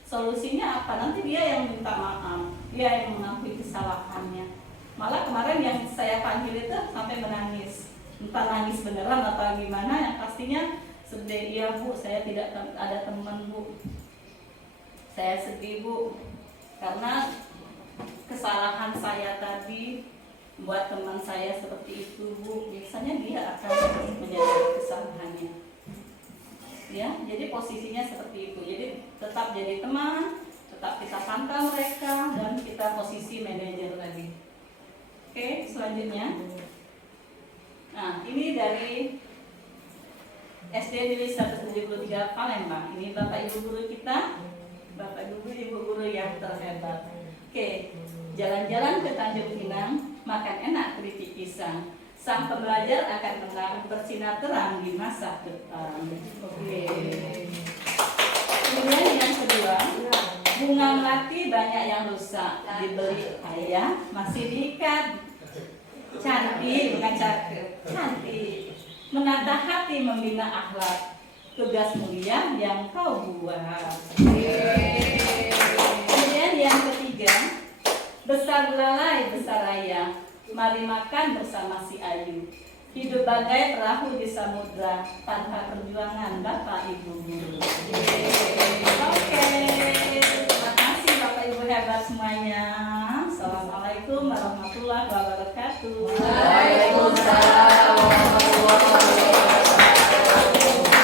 solusinya apa? Nanti dia yang minta maaf, dia yang mengakui kesalahannya. Malah kemarin yang saya panggil itu sampai menangis, entah nangis beneran atau gimana. Yang pastinya sedih. Iya bu, saya tidak ada teman bu, saya sedih bu, karena kesalahan saya tadi buat teman saya seperti itu bu. Biasanya dia akan menyadari kesalahannya. Ya, jadi posisinya seperti itu. Jadi tetap jadi teman, tetap kita pantau mereka, dan kita posisi manajer lagi. Oke, selanjutnya. Nah, ini dari SD Negeri 173 Palembang. Ini Bapak Ibu guru kita, Bapak Ibu guru yang terhebat. Oke, Jalan-jalan ke Tanjung Pinang, makan enak keripik pisang. Sang pembelajar akan bersinar terang di masa depan. Oke. Kemudian yang kedua, bunga melati banyak yang rusak, dibeli ayah masih diikat. Cantik, bukan cakep, cantik. Menata hati, membina akhlak. Tugas mulia yang kau buat. Kemudian yang ketiga, besar belalai, besar ayah. Mari makan bersama si Ayu. Hidup bagai perahu di samudra tanpa perjuangan Bapak Ibu guru. Oke, terima kasih Bapak Ibu hebat semuanya. Assalamualaikum warahmatullahi wabarakatuh. Waalaikumsalam.